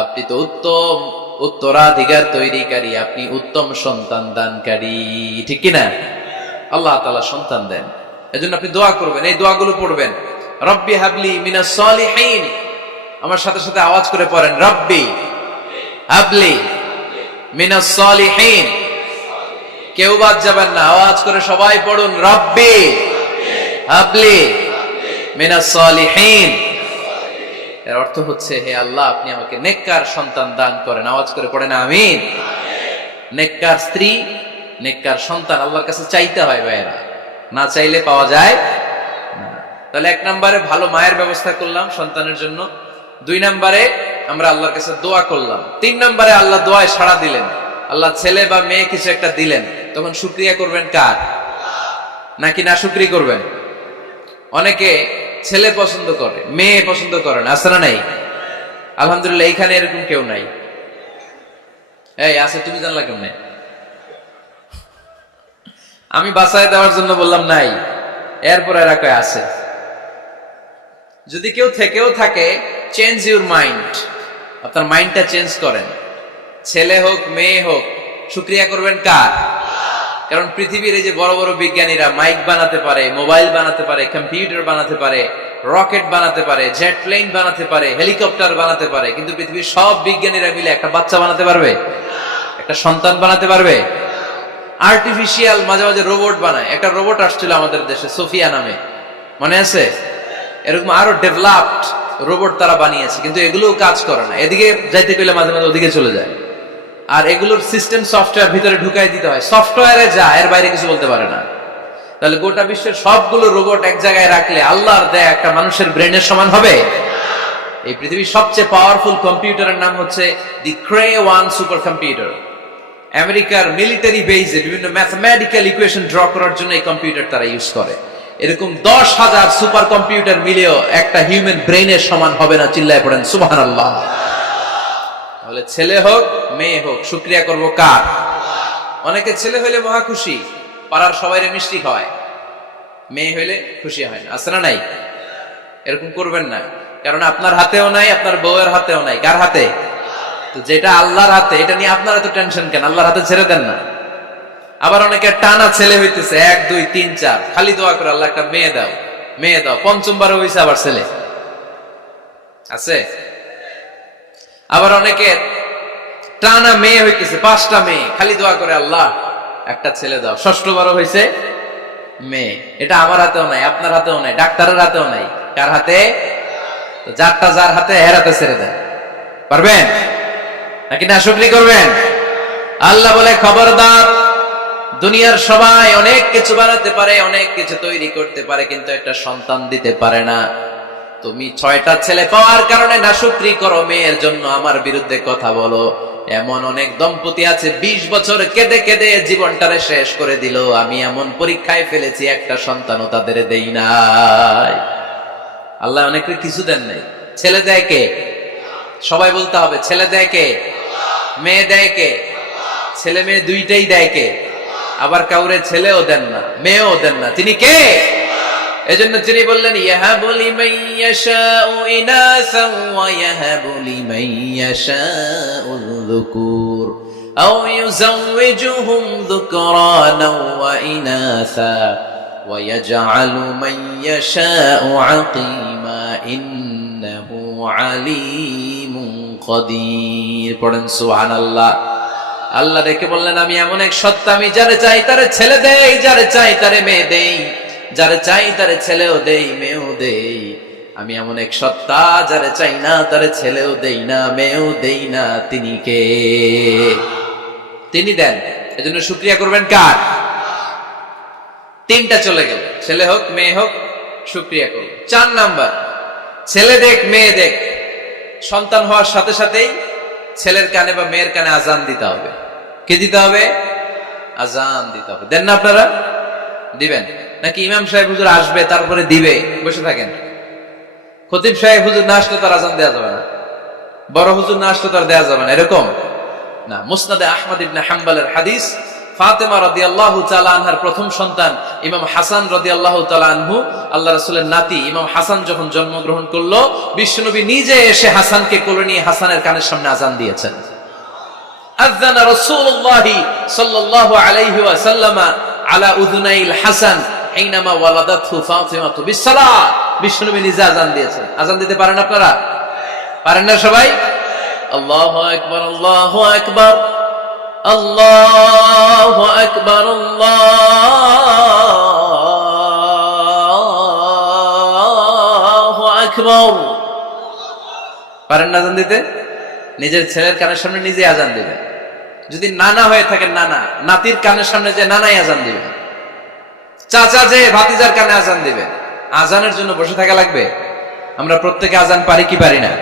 আপনি তো উত্তম উত্তরাধিকার তৈরিকারী, আপনি উত্তম সন্তান দানকারী, ঠিক কিনা? আল্লাহ তাআলা সন্তান দেন, এজন্য আপনি দোয়া করবেন, এই দোয়াগুলো পড়বেন। রব্বি হাবলি মিনাস সালিহিন, আমার সাথে সাথে আওয়াজ করে পড়েন, রব্বি হাবলি মিনাস সালিহিন। কেউ বাদ যাবেন না, আওয়াজ করে সবাই পড়ুন, রব্বি হাবলি মিনাস সালিহিন। এর অর্থ হচ্ছে, হে আল্লাহ আপনি আমাকে নেককার সন্তান দান করেন। আওয়াজ করে পড়েন আমিন। নেককার স্ত্রী, নেককার সন্তান আল্লাহর কাছে চাইতে হয় ভাইয়েরা, না চাইলে পাওয়া যায় না। তাহলে 1 নম্বরে ভালো মায়ের ব্যবস্থা করলাম সন্তানের জন্য। 2 নম্বরে আমরা আল্লাহর কাছে দোয়া করলাম। 3 নম্বরে আল্লাহ দোয়ায় সাড়া দিলেন, আল্লাহ ছেলে বা মেয়ে কিছু একটা দিলেন, তখন শুকরিয়া করবেন কার? নাকি না শুকরি করবেন? অনেকে ছেলে পছন্দ করে, মেয়ে পছন্দ করে না, আছে না নাই? আলহামদুলিল্লাহ এখানে এরকম কেউ নাই। এই আছে, তুমি জানলা কেমনে? আমি বাঁচায় দেওয়ার জন্য বললাম নাই, এরপর এরা কয় আছে। যদি কেউ থেকেও থাকে, চেঞ্জ ইউর মাইন্ড, আপনার মাইন্ডটা চেঞ্জ করেন। ছেলে হোক মেয়ে হোক, শুকরিয়া করবেন কার? কারণ পৃথিবীর এই যে বড় বড় বিজ্ঞানীরা মাইক বানাতে পারে, মোবাইল বানাতে পারে, কম্পিউটার বানাতে পারে, রকেট বানাতে পারে, জেট প্লেন বানাতে পারে, হেলিকপ্টার বানাতে পারে, কিন্তু পৃথিবীর সব বিজ্ঞানীরা মিলে একটা বাচ্চা বানাতে পারবে? একটা সন্তান বানাতে পারবে? আর্টিফিশিয়াল মাঝে মাঝে রোবট বানায়। একটা রোবট আসছিল আমাদের দেশে, সোফিয়া নামে, মনে আছে? এরকম আরো ডেভেলপড রোবট তারা বানিয়েছে, কিন্তু এগুলোও কাজ করে না। এদিকে যাইতে গেলে মাঝে মাঝে ওদিকে চলে যায়। আর এগুলোর সিস্টেম সফটওয়্যার ভিতরে ঢুকাই দিতে হয়, সফটওয়্যারে যা, এর বাইরে কিছু বলতে পারে না। তাহলে গোটা বিশ্বের সবগুলো রোবট এক জায়গায় রাখলে আল্লাহর দেয়া একটা মানুষের ব্রেনের সমান হবে? এই পৃথিবীর সবচেয়ে পাওয়ারফুল কম্পিউটারের নাম হচ্ছে দি ক্রে 1 সুপার কম্পিউটার। আমেরিকার মিলিটারি বেজে বিভিন্ন ম্যাথমেটিক্যাল ইকুয়েশন ড্র করার জন্য এই কম্পিউটার তারা ইউজ করে। এরকম 10,000 সুপার কম্পিউটার মিলেও একটা হিউম্যান ব্রেনের সমান হবে না। চিল্লায় পড়েন সুবহানাল্লাহ। তাহলে ছেলে হোক মেয়ে হোক, শুকরিয়া করব কার? অনেকে ছেলে হইলে মহা খুশি, পাড়ার সবাইরে মিষ্টি খাওয়ায়, মেয়ে হইলে খুশি হয় না। আছে না নাই? এরকম করবেন না, কারণ আপনার হাতেও নাই, আপনার বউয়ের হাতেও নাই। কার হাতে? তো যেটা আল্লাহর হাতে, এটা নিয়ে আপনার এত টেনশন কেন? আল্লাহর হাতে ছেড়ে দেন না। আবার অনেকে টানা ছেলে হইতেছে 1 2 3 4, খালি দোয়া করে আল্লাহ একটা মেয়ে দাও, মেয়ে দাও। পঞ্চমবার হইছে আবার ছেলে আছে। আবার অনেকে টানা মেয়ে হইতেছে, 5টা মেয়ে, খালি দোয়া করে আল্লাহ একটা ছেলে দাও। ষষ্ঠবারও হয়েছে মেয়ে। এটা আমার হাতেও নাই, আপনার হাতেও নাই, ডাক্তারের হাতেও নাই। কার হাতে? যারটা যার হাতে, এর হাতে ছেড়ে দেন। পারবেন নাকি না শুকরি করবেন? আল্লাহ বলে খবরদার, দুনিয়ার সবাই অনেক কিছু বানাতে পারে, অনেক কিছু তৈরি করতে পারে, কিন্তু একটা সন্তান দিতে পারে না। তুমি 6টা ছেলে পাওয়ার কারণে নাশুকরি করো, মেয়ের জন্য আমার বিরুদ্ধে কথা বলো। এমন অনেক দম্পতি আছে 20 বছর কেঁদে কেঁদে জীবনটারে শেষ করে দিল। আমি এমন পরীক্ষায় ফেলেছি, একটা সন্তানও তাদের দেই নাই। আল্লাহ অনেকে কিছু দেন নাই। ছেলে দেয় কে? সবাই বলতে হবে, ছেলে দেয় কে? মেয়ে দেয় কে? ছেলে মেয়ে দুইটাই দেয় কে? আবার কাউরে ছেলেও দেন না, মেয়েও দেন না, তিনি কে? এজন্য তিনি বললেন, ইয়াহাবু লিমান ইয়াশাউ ইনাসান ওয়া ইয়াহাবু লিমান ইয়াশাউ যুকুর আও ইউযাওয়িজুহুম যুকরানা ওয়া ইনাসা ওয়া ইয়াজআলু মান ইয়াশাউ আকীমা ইন্নাহু আলীমুন কাদির। পড়েন সুবহানাল্লাহ। আল্লাহ ডেকে বললেন, আমি এমন এক সত্তা, আমি যারে চাই তারে ছেলে দেই, যারে চাই তারে মেয়ে দেই, যারে চাই তারে ছেলেও দেই, মেয়েও দেই। আমি এমন এক সত্তা, যারে চাই না তারে ছেলেও দেই না, মেয়েও দেই না। তিনি কে? তিনি দেন। এজন্য শুকরিয়া করবেন কার? 3টা চলে গেল, ছেলে হোক মেয়ে হোক, শুকরিয়া করুন। 4 নাম্বার, ছেলে দেখ মেয়ে দেখ, সন্তান হওয়ার সাথে সাথেই ছেলের কানে বা মেয়ের কানে আজান দিতে হবে। কে দিতে হবে? আজান দিতে হবে। দেন না আপনারা? দিবেন নাকি ইমাম সাহেব হুজুর আসবে তারপরে দিবে, বসে থাকেন? খতিব সাহেব হুজুর না আসলে তার আজান দেওয়া যাবে না, বড় হুজুর না আসলে তার দেওয়া যাবে না, এরকম না। মুসনাদে আহমদ ইবনে হাম্বলের হাদিস, ফাতেমা রাদিয়াল্লাহু তাআলা আনহার প্রথম সন্তান ইমাম হাসান রাদিয়াল্লাহু তাআলা আনহু, আল্লাহ রাসূলের নাতি ইমাম হাসান যখন জন্মগ্রহণ করলো, বিশ্বনবী নিজে এসে হাসানকে কোলে নিয়ে হাসানের কানের সামনে আজান দিয়েছেন। আযানা রাসূলুল্লাহি সাল্লাল্লাহু আলাইহি ওয়াসাল্লাম আলা উযুনাইল হাসান হিনামা ওয়ালাদাতহু ফাতিমাতু বিসসালাত। বিশ্বনবী নিজে আজান দিয়েছেন। আজান দিতে পারেন আপনারা? পারেন না সবাই? আল্লাহু আকবার, আল্লাহু আকবার, আল্লাহু আকবার, আল্লাহু আকবার। পারেন না আজান দিতে? নিজের ছেলের কানের সামনে নিজে আজান দিবেন। যদি নানা হয়ে থাকেন, নানা নাতির কানের সামনে যে নানাই আজান দিবেন, চাচা যে ভাতিজার কানে আজান দিবেন। আজানের জন্য বসে থাকা লাগবে? আমরা প্রত্যেকে আজান পারি কি পারি না?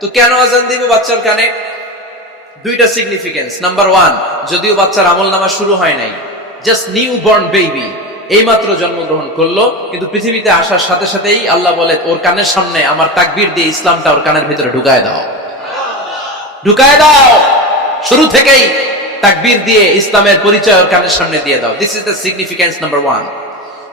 তো কেন আজান দিব বাচ্চার কানে? 2টা সিগনিফিকেন্স। নাম্বার 1, যদিও বাচ্চার আমলনামা শুরু হয় নাই, জাস্ট নিউ বর্ন বেবি, এইমাত্র জন্মগ্রহণ করলো, কিন্তু পৃথিবীতে আসার সাথে সাথেই আল্লাহ বলে, ওর কানের সামনে আমার তাকবীর দিয়ে ইসলামটা ওর কানের ভিতরে ঢুকায় দাও, ঢুকায় দাও। শুরু থেকেই তাকবীর দিয়ে ইসলামের পরিচয় ওর কানের সামনে দিয়ে দাও। This is the significance number 1।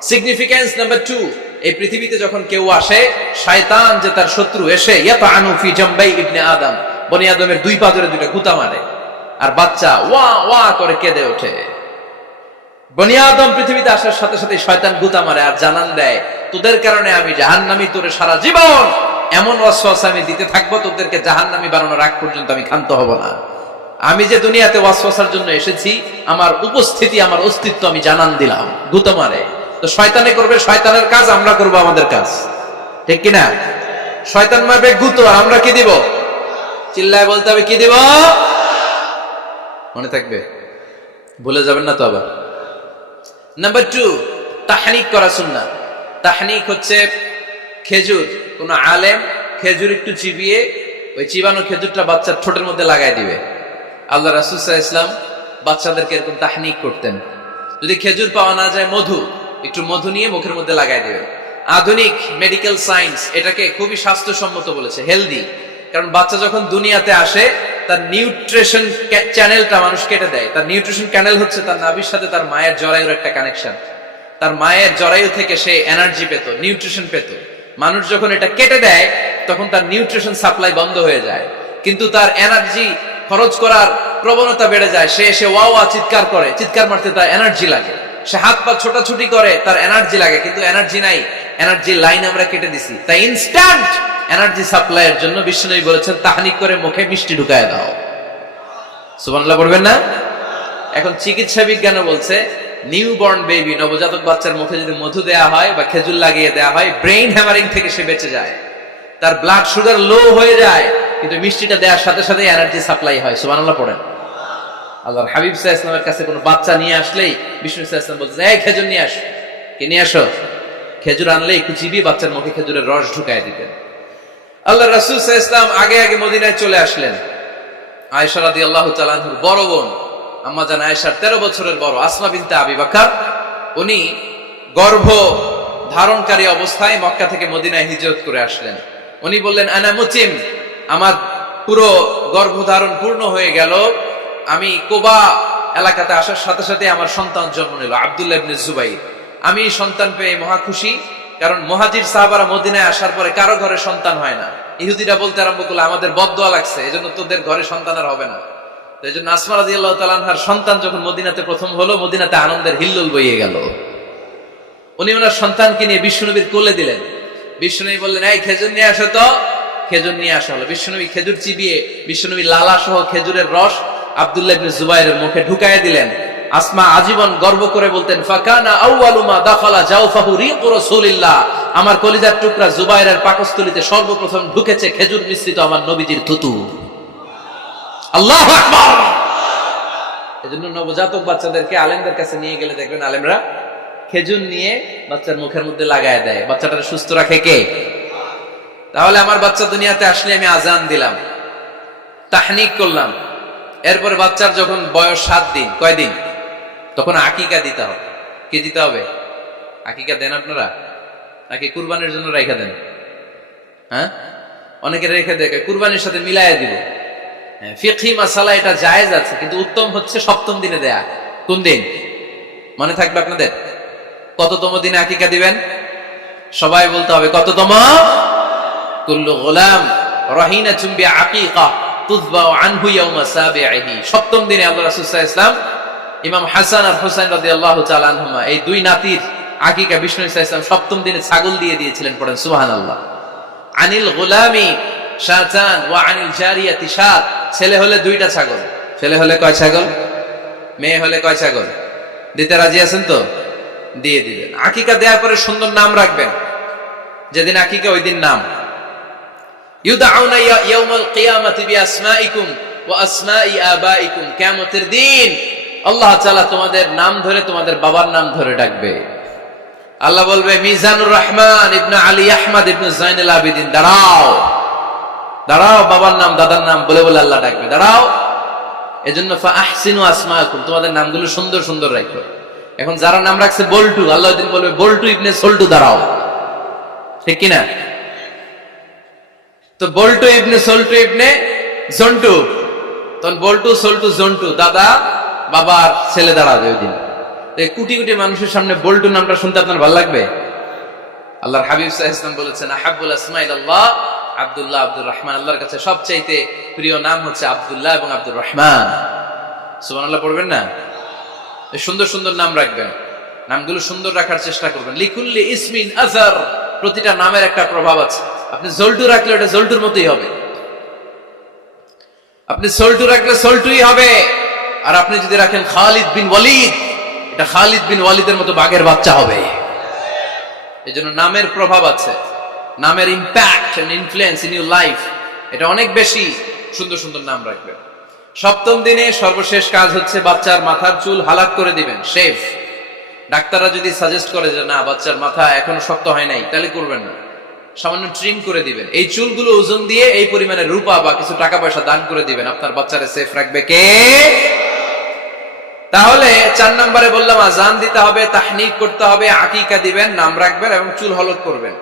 Significance number 2, এই পৃথিবীতে যখন কেউ আসে, শয়তান যে তার শত্রু, এসে ইয়াতানু ফি জামবাই ইবনে আদম, বনি আদমের দুই পাজরে দুইটা গুতা মারে, আর বাচ্চা ওয়া ওয়া করে কেঁদে ওঠে। বনি আদম পৃথিবীতে আসার সাথে সাথে শয়তান গুতা মারে আর জানান দেয়, তোদের কারণে আমি জাহান্নামী, তোরে সারা জীবন এমন ওয়াসওয়াসা আমি দিতে থাকবো, তোদেরকে জাহান্নামী বানানোর আগ পর্যন্ত আমি ক্ষান্ত হব না। আমি যে দুনিয়াতে ওয়াসওয়াসার জন্য এসেছি, আমার উপস্থিতি, আমার অস্তিত্ব আমি জানান দিলাম। গুতা মারে তো শয়তানে করবে শয়তানের কাজ, আমরা করব আমাদের কাজ, ঠিক কিনা? শয়তান মারবে গুতো, আর আমরা কি দিব? চিল্লায় বলতে হবে, কি দিব? মনে থাকবে, ভুলে যাবেন না তো আবার। নাম্বার 2, তাহনিক করা সুন্নাহ। তাহনিক হচ্ছে খেজুর, কোন আলেম খেজুর একটু চিবিয়ে ওই চিবানো খেজুরটা বাচ্চার ঠোঁটের মধ্যে লাগাই দিবে। আল্লাহ রাসূল সাল্লাল্লাহু আলাইহি ওয়াসাল্লাম বাচ্চাদেরকে এরকম তাহনিক করতেন। যদি খেজুর পাওয়া না যায়, মধু, একটু মধু নিয়ে মুখের মধ্যে লাগাই দিবেন। আধুনিক মেডিকেল সায়েন্স এটাকে খুবই স্বাস্থ্যসম্মত বলেছে, হেলদি। কারণ বাচ্চা যখন দুনিয়াতে আসে, তার নিউট্রিশন চ্যানেলটা মানুষ কেটে দেয়। তার নিউট্রিশন চ্যানেল হচ্ছে তার নাভির সাথে তার মায়ের জরায়ুর একটা কানেকশন। তার মায়ের জরায়ু থেকে সে এনার্জি পেত, নিউট্রিশন পেত। মানুষ যখন এটা কেটে দেয়, তখন তার নিউট্রিশন সাপ্লাই বন্ধ হয়ে যায়, কিন্তু তার এনার্জি খরচ করার প্রবণতা বেড়ে যায়। সে এসে ওয়া ওয়া চিৎকার করে, চিৎকার মারতে তার এনার্জি লাগে। সে হাত পা ছোটাছুটি করে, তার এনার্জি লাগে, কিন্তু এনার্জি নাই। এনার্জি লাইন আমরা কেটে দিছি, তাই ইনস্ট্যান্ট এনার্জি সাপ্লাইয়ের জন্য বিশ্বনবী বলেছেন, তাহনিক করে মুখে মিষ্টি ঢুকায় দাও। সুবহানাল্লাহ পড়বেন না? এখন চিকিৎসা বিজ্ঞানও বলছে, নিউবর্ন বেবি, নবজাতক বাচ্চার মুখে যদি মধু দেয়া হয় বা খেজুর লাগিয়ে দেয়া হয়, ব্রেইন হ্যামারিং থেকে সে বেঁচে যায়। তার ব্লাড সুগার লো হয়ে যায়, কিন্তু মিষ্টিটা দেওয়ার সাথে সাথে এনার্জি সাপ্লাই হয়। সুবহানাল্লাহ পড়েন। আল্লাহর হাবিব সাল্লাল্লাহু আলাইহি ওয়াসাল্লামের কাছে কোনো বাচ্চা নিয়ে আসলেই বিষ্ণু সাল্লাল্লাহু আলাইহি ওয়াসাল্লাম বলতেন, এই খেজুর নিয়ে আসো। কে নিয়ে আসো? খেজুর আনলে একটু চিবিয়ে বাচ্চার মুখে খেজুরের রস ঢুকায় দিতেন। আল্লাহ রাসূল সাল্লাল্লাহু আলাইহি ওয়াসাল্লাম আগে আগে মদিনায় চলে আসলেন। আয়েশা রাদিয়াল্লাহু তাআলা আনহার বড় বোন, আম্মা জান আয়েশার 13 বছরের বড়, আসমা বিনতে আবি বকর, উনি গর্ভ ধারণকারী অবস্থায় মক্কা থেকে মদিনায় হিজরত করে আসলেন। উনি বললেন, আনা মুতিম, আমার পুরো গর্ভধারণ পূর্ণ হয়ে গেল। আমি কুবা এলাকাতে আসার সাথে সাথে আমার সন্তান জন্ম নিল, আব্দুল্লাহ ইবনে জুবাইর। আমি সন্তান পেয়ে মহা খুশি, কারণ মুহাজির সাহাবারা মদিনায় আসার পরে কারো ঘরে সন্তান হয় না। ইহুদিরা বলতে আরম্ভ করলো, আমাদের বদদোয়া লাগছে, এজন্য তোদের ঘরে সন্তান আর হবে না। তো এই জন্য আসমা রাদিয়াল্লাহু তাআলা আনহার সন্তান যখন মদিনাতে প্রথম হলো, মদিনাতে আনন্দের হিল্লোল বইয়ে গেল। উনি ওনার সন্তানকে নিয়ে বিশ্বনবীর কোলে দিলেন। বিশ্বনবী বললেন, এই খেজুর নিয়ে আসো তো। খেজুর নিয়ে আসা হলো। বিশ্বনবী খেজুর চিবিয়ে বিশ্বনবী লালা সহ খেজুরের রস আব্দুল্লাহ ইবনে জুবাইরের মুখে ঢুকায় দিলেন। আসমা আজীবন গর্ব করে বলতেন, ফাকানা আউয়ালু মা দাখালা জাওফাহু রিকু রাসূলিল্লাহ, আমার কলিজার টুকরা জুবাইরের পাকস্থলীতে সর্বপ্রথম ঢুকেছে খেজুর মিশ্রিত আমার নবীজির থুতু। আল্লাহু আকবার। এজন্য নবজাতক বাচ্চাদেরকে আলেমদের কাছে নিয়ে গেলে দেখবেন আলেমরা খেজুর নিয়ে বাচ্চার মুখের মধ্যে লাগায় দেয়। বাচ্চাটা সুস্থ রাখে কে? তাহলে আমার বাচ্চা দুনিয়াতে আসলে আমি আজান দিলাম, তাহনিক করলাম, এরপরে বাচ্চার যখন বয়স 7 দিন, কয়দিন, তখন আকিকা দিতে হবে। কি দিতে হবে? আকিকা দেন আপনারা নাকি কুরবানির জন্য রেখে দেন? হ্যাঁ, অনেকে রেখে দেখে কুরবানির সাথে মিলাইয়া দিব। ফিকহি মাসালা এটা জায়েজ আছে, কিন্তু উত্তম হচ্ছে 7ম দিনে দেয়া। কোন দিন মনে থাকবে আপনাদের? কততম দিনে আকিকা দিবেন? সবাই বলতে হবে কততম? কুল্লু গোলাম রাহিনাতুন বিআকিকা তুযবাউ আনহু ইয়াওমা সাবিহি। 7ম দিনে আল্লাহ রাসূল সাল্লাল্লাহু আলাইহি ওয়াসাল্লাম ইমাম হাসান আর হুসাইন রাদিয়াল্লাহু তাআলা আনহুমা, এই দুই নাতির আকিকা বিষ্ণু সাল্লাল্লাহু আলাইহি ওয়াসাল্লাম 7ম দিনে ছাগল দিয়ে দিয়েছিলেন। পড়েন সুবহানাল্লাহ। আনিল গোলামি শাতান ওয়া আনিল জারিয়াতি শাত। ছেলে হলে 2টা ছাগল, ছেলে হলে কয় ছাগল, মেয়ে হলে কয় ছাগল? দিতে রাজি আছেন তো? দিয়ে দিবেন। আকিকা দেওয়ার পরে সুন্দর নাম রাখবেন। যেদিন আকিকা ওই দিন নাম। ইউদাউনা ইয়াউমাল কিয়ামাতি বিআসমাইকুম ওয়া আসমাই আবাইকুম। কিয়ামতের দিন আল্লাহ তাআলা তোমাদের নাম ধরে, তোমাদের বাবার নাম ধরে ডাকবে। আল্লাহ বলবে, মিজানুর রহমান ইবনে আলী আহমদ ইবনে জাইনুল আবিদিন, দাঁড়াও দাঁড়াও, বাবার নাম দাদার নাম বলে বলে আল্লাহ ডাকবে, দাঁড়াও। এজন্য ফাআহসিনু আসমাকুম, তোমাদের নামগুলো সুন্দর সুন্দর রাখো। এখন যারা নাম রাখছে বল্টু, আল্লাহ দিন বলবে, বল্টু ইবনে সল্টু, দাঁড়াও। ঠিক কিনা? তো বল্টু ইবনে সল্টু ইবনে জন্টু, তখন বল্টু সল্টু জন্টু, দাদা বাবার ছেলে দাঁড়াবে ওই দিন। কোটি কোটি মানুষের সামনে বল্টু নামটা শুনতে আপনার ভালো লাগবে? আল্লাহর হাবিব সাল্লাল্লাহু আলাইহি ওয়াসাল্লাম বলেছেন, আহাব্বুল আসমাইল্লাহ আব্দুল্লাহ, আব্দুর রহমান। আল্লাহর কাছে সবচাইতে প্রিয় নাম হচ্ছে আব্দুল্লাহ এবং আব্দুর রহমান। সুবহানাল্লাহ পড়বেন না? সুন্দর সুন্দর নাম রাখবেন, নামগুলো সুন্দর রাখার চেষ্টা করবেন। লিকুল্লি ইসমিন আযার, প্রতিটা নামের একটা প্রভাব আছে। আপনি জল্টু রাখলে ওটা জল্টুর মতোই হবে, আপনি সল্টু রাখলে সল্টুই হবে। আর আপনি যদি রাখেন খালিদ বিন ওয়ালিদ, এটা খালিদ বিন ওয়ালিদের মতো বাঘের বাচ্চা হবে। এই জন্য নামের প্রভাব আছে, নামের impact and influence in your life এটা অনেক বেশি। সুন্দর সুন্দর নাম রাখবেন। সপ্তম দিনে সর্বশেষ কাজ হচ্ছে বাচ্চার মাথার চুল হালাক করে দিবেন, শেভ। ডাক্তাররা যদি সাজেস্ট করে যে না বাচ্চার মাথা এখনো শক্ত হয় নাই, তাহলে করবেন না, সামান্য ট্রিম করে দিবেন। এই চুলগুলো ওজন দিয়ে এই পরিমাণে রূপা বা কিছু টাকা পয়সা দান করে দিবেন। আপনার বাচ্চারে সেফ রাখবে কে? তাহলে 4 নম্বরে বললাম আজান দিতে হবে, তাহনিক করতে হবে, আকিকা দিবেন, নাম রাখবেন এবং চুল হলক করবেন।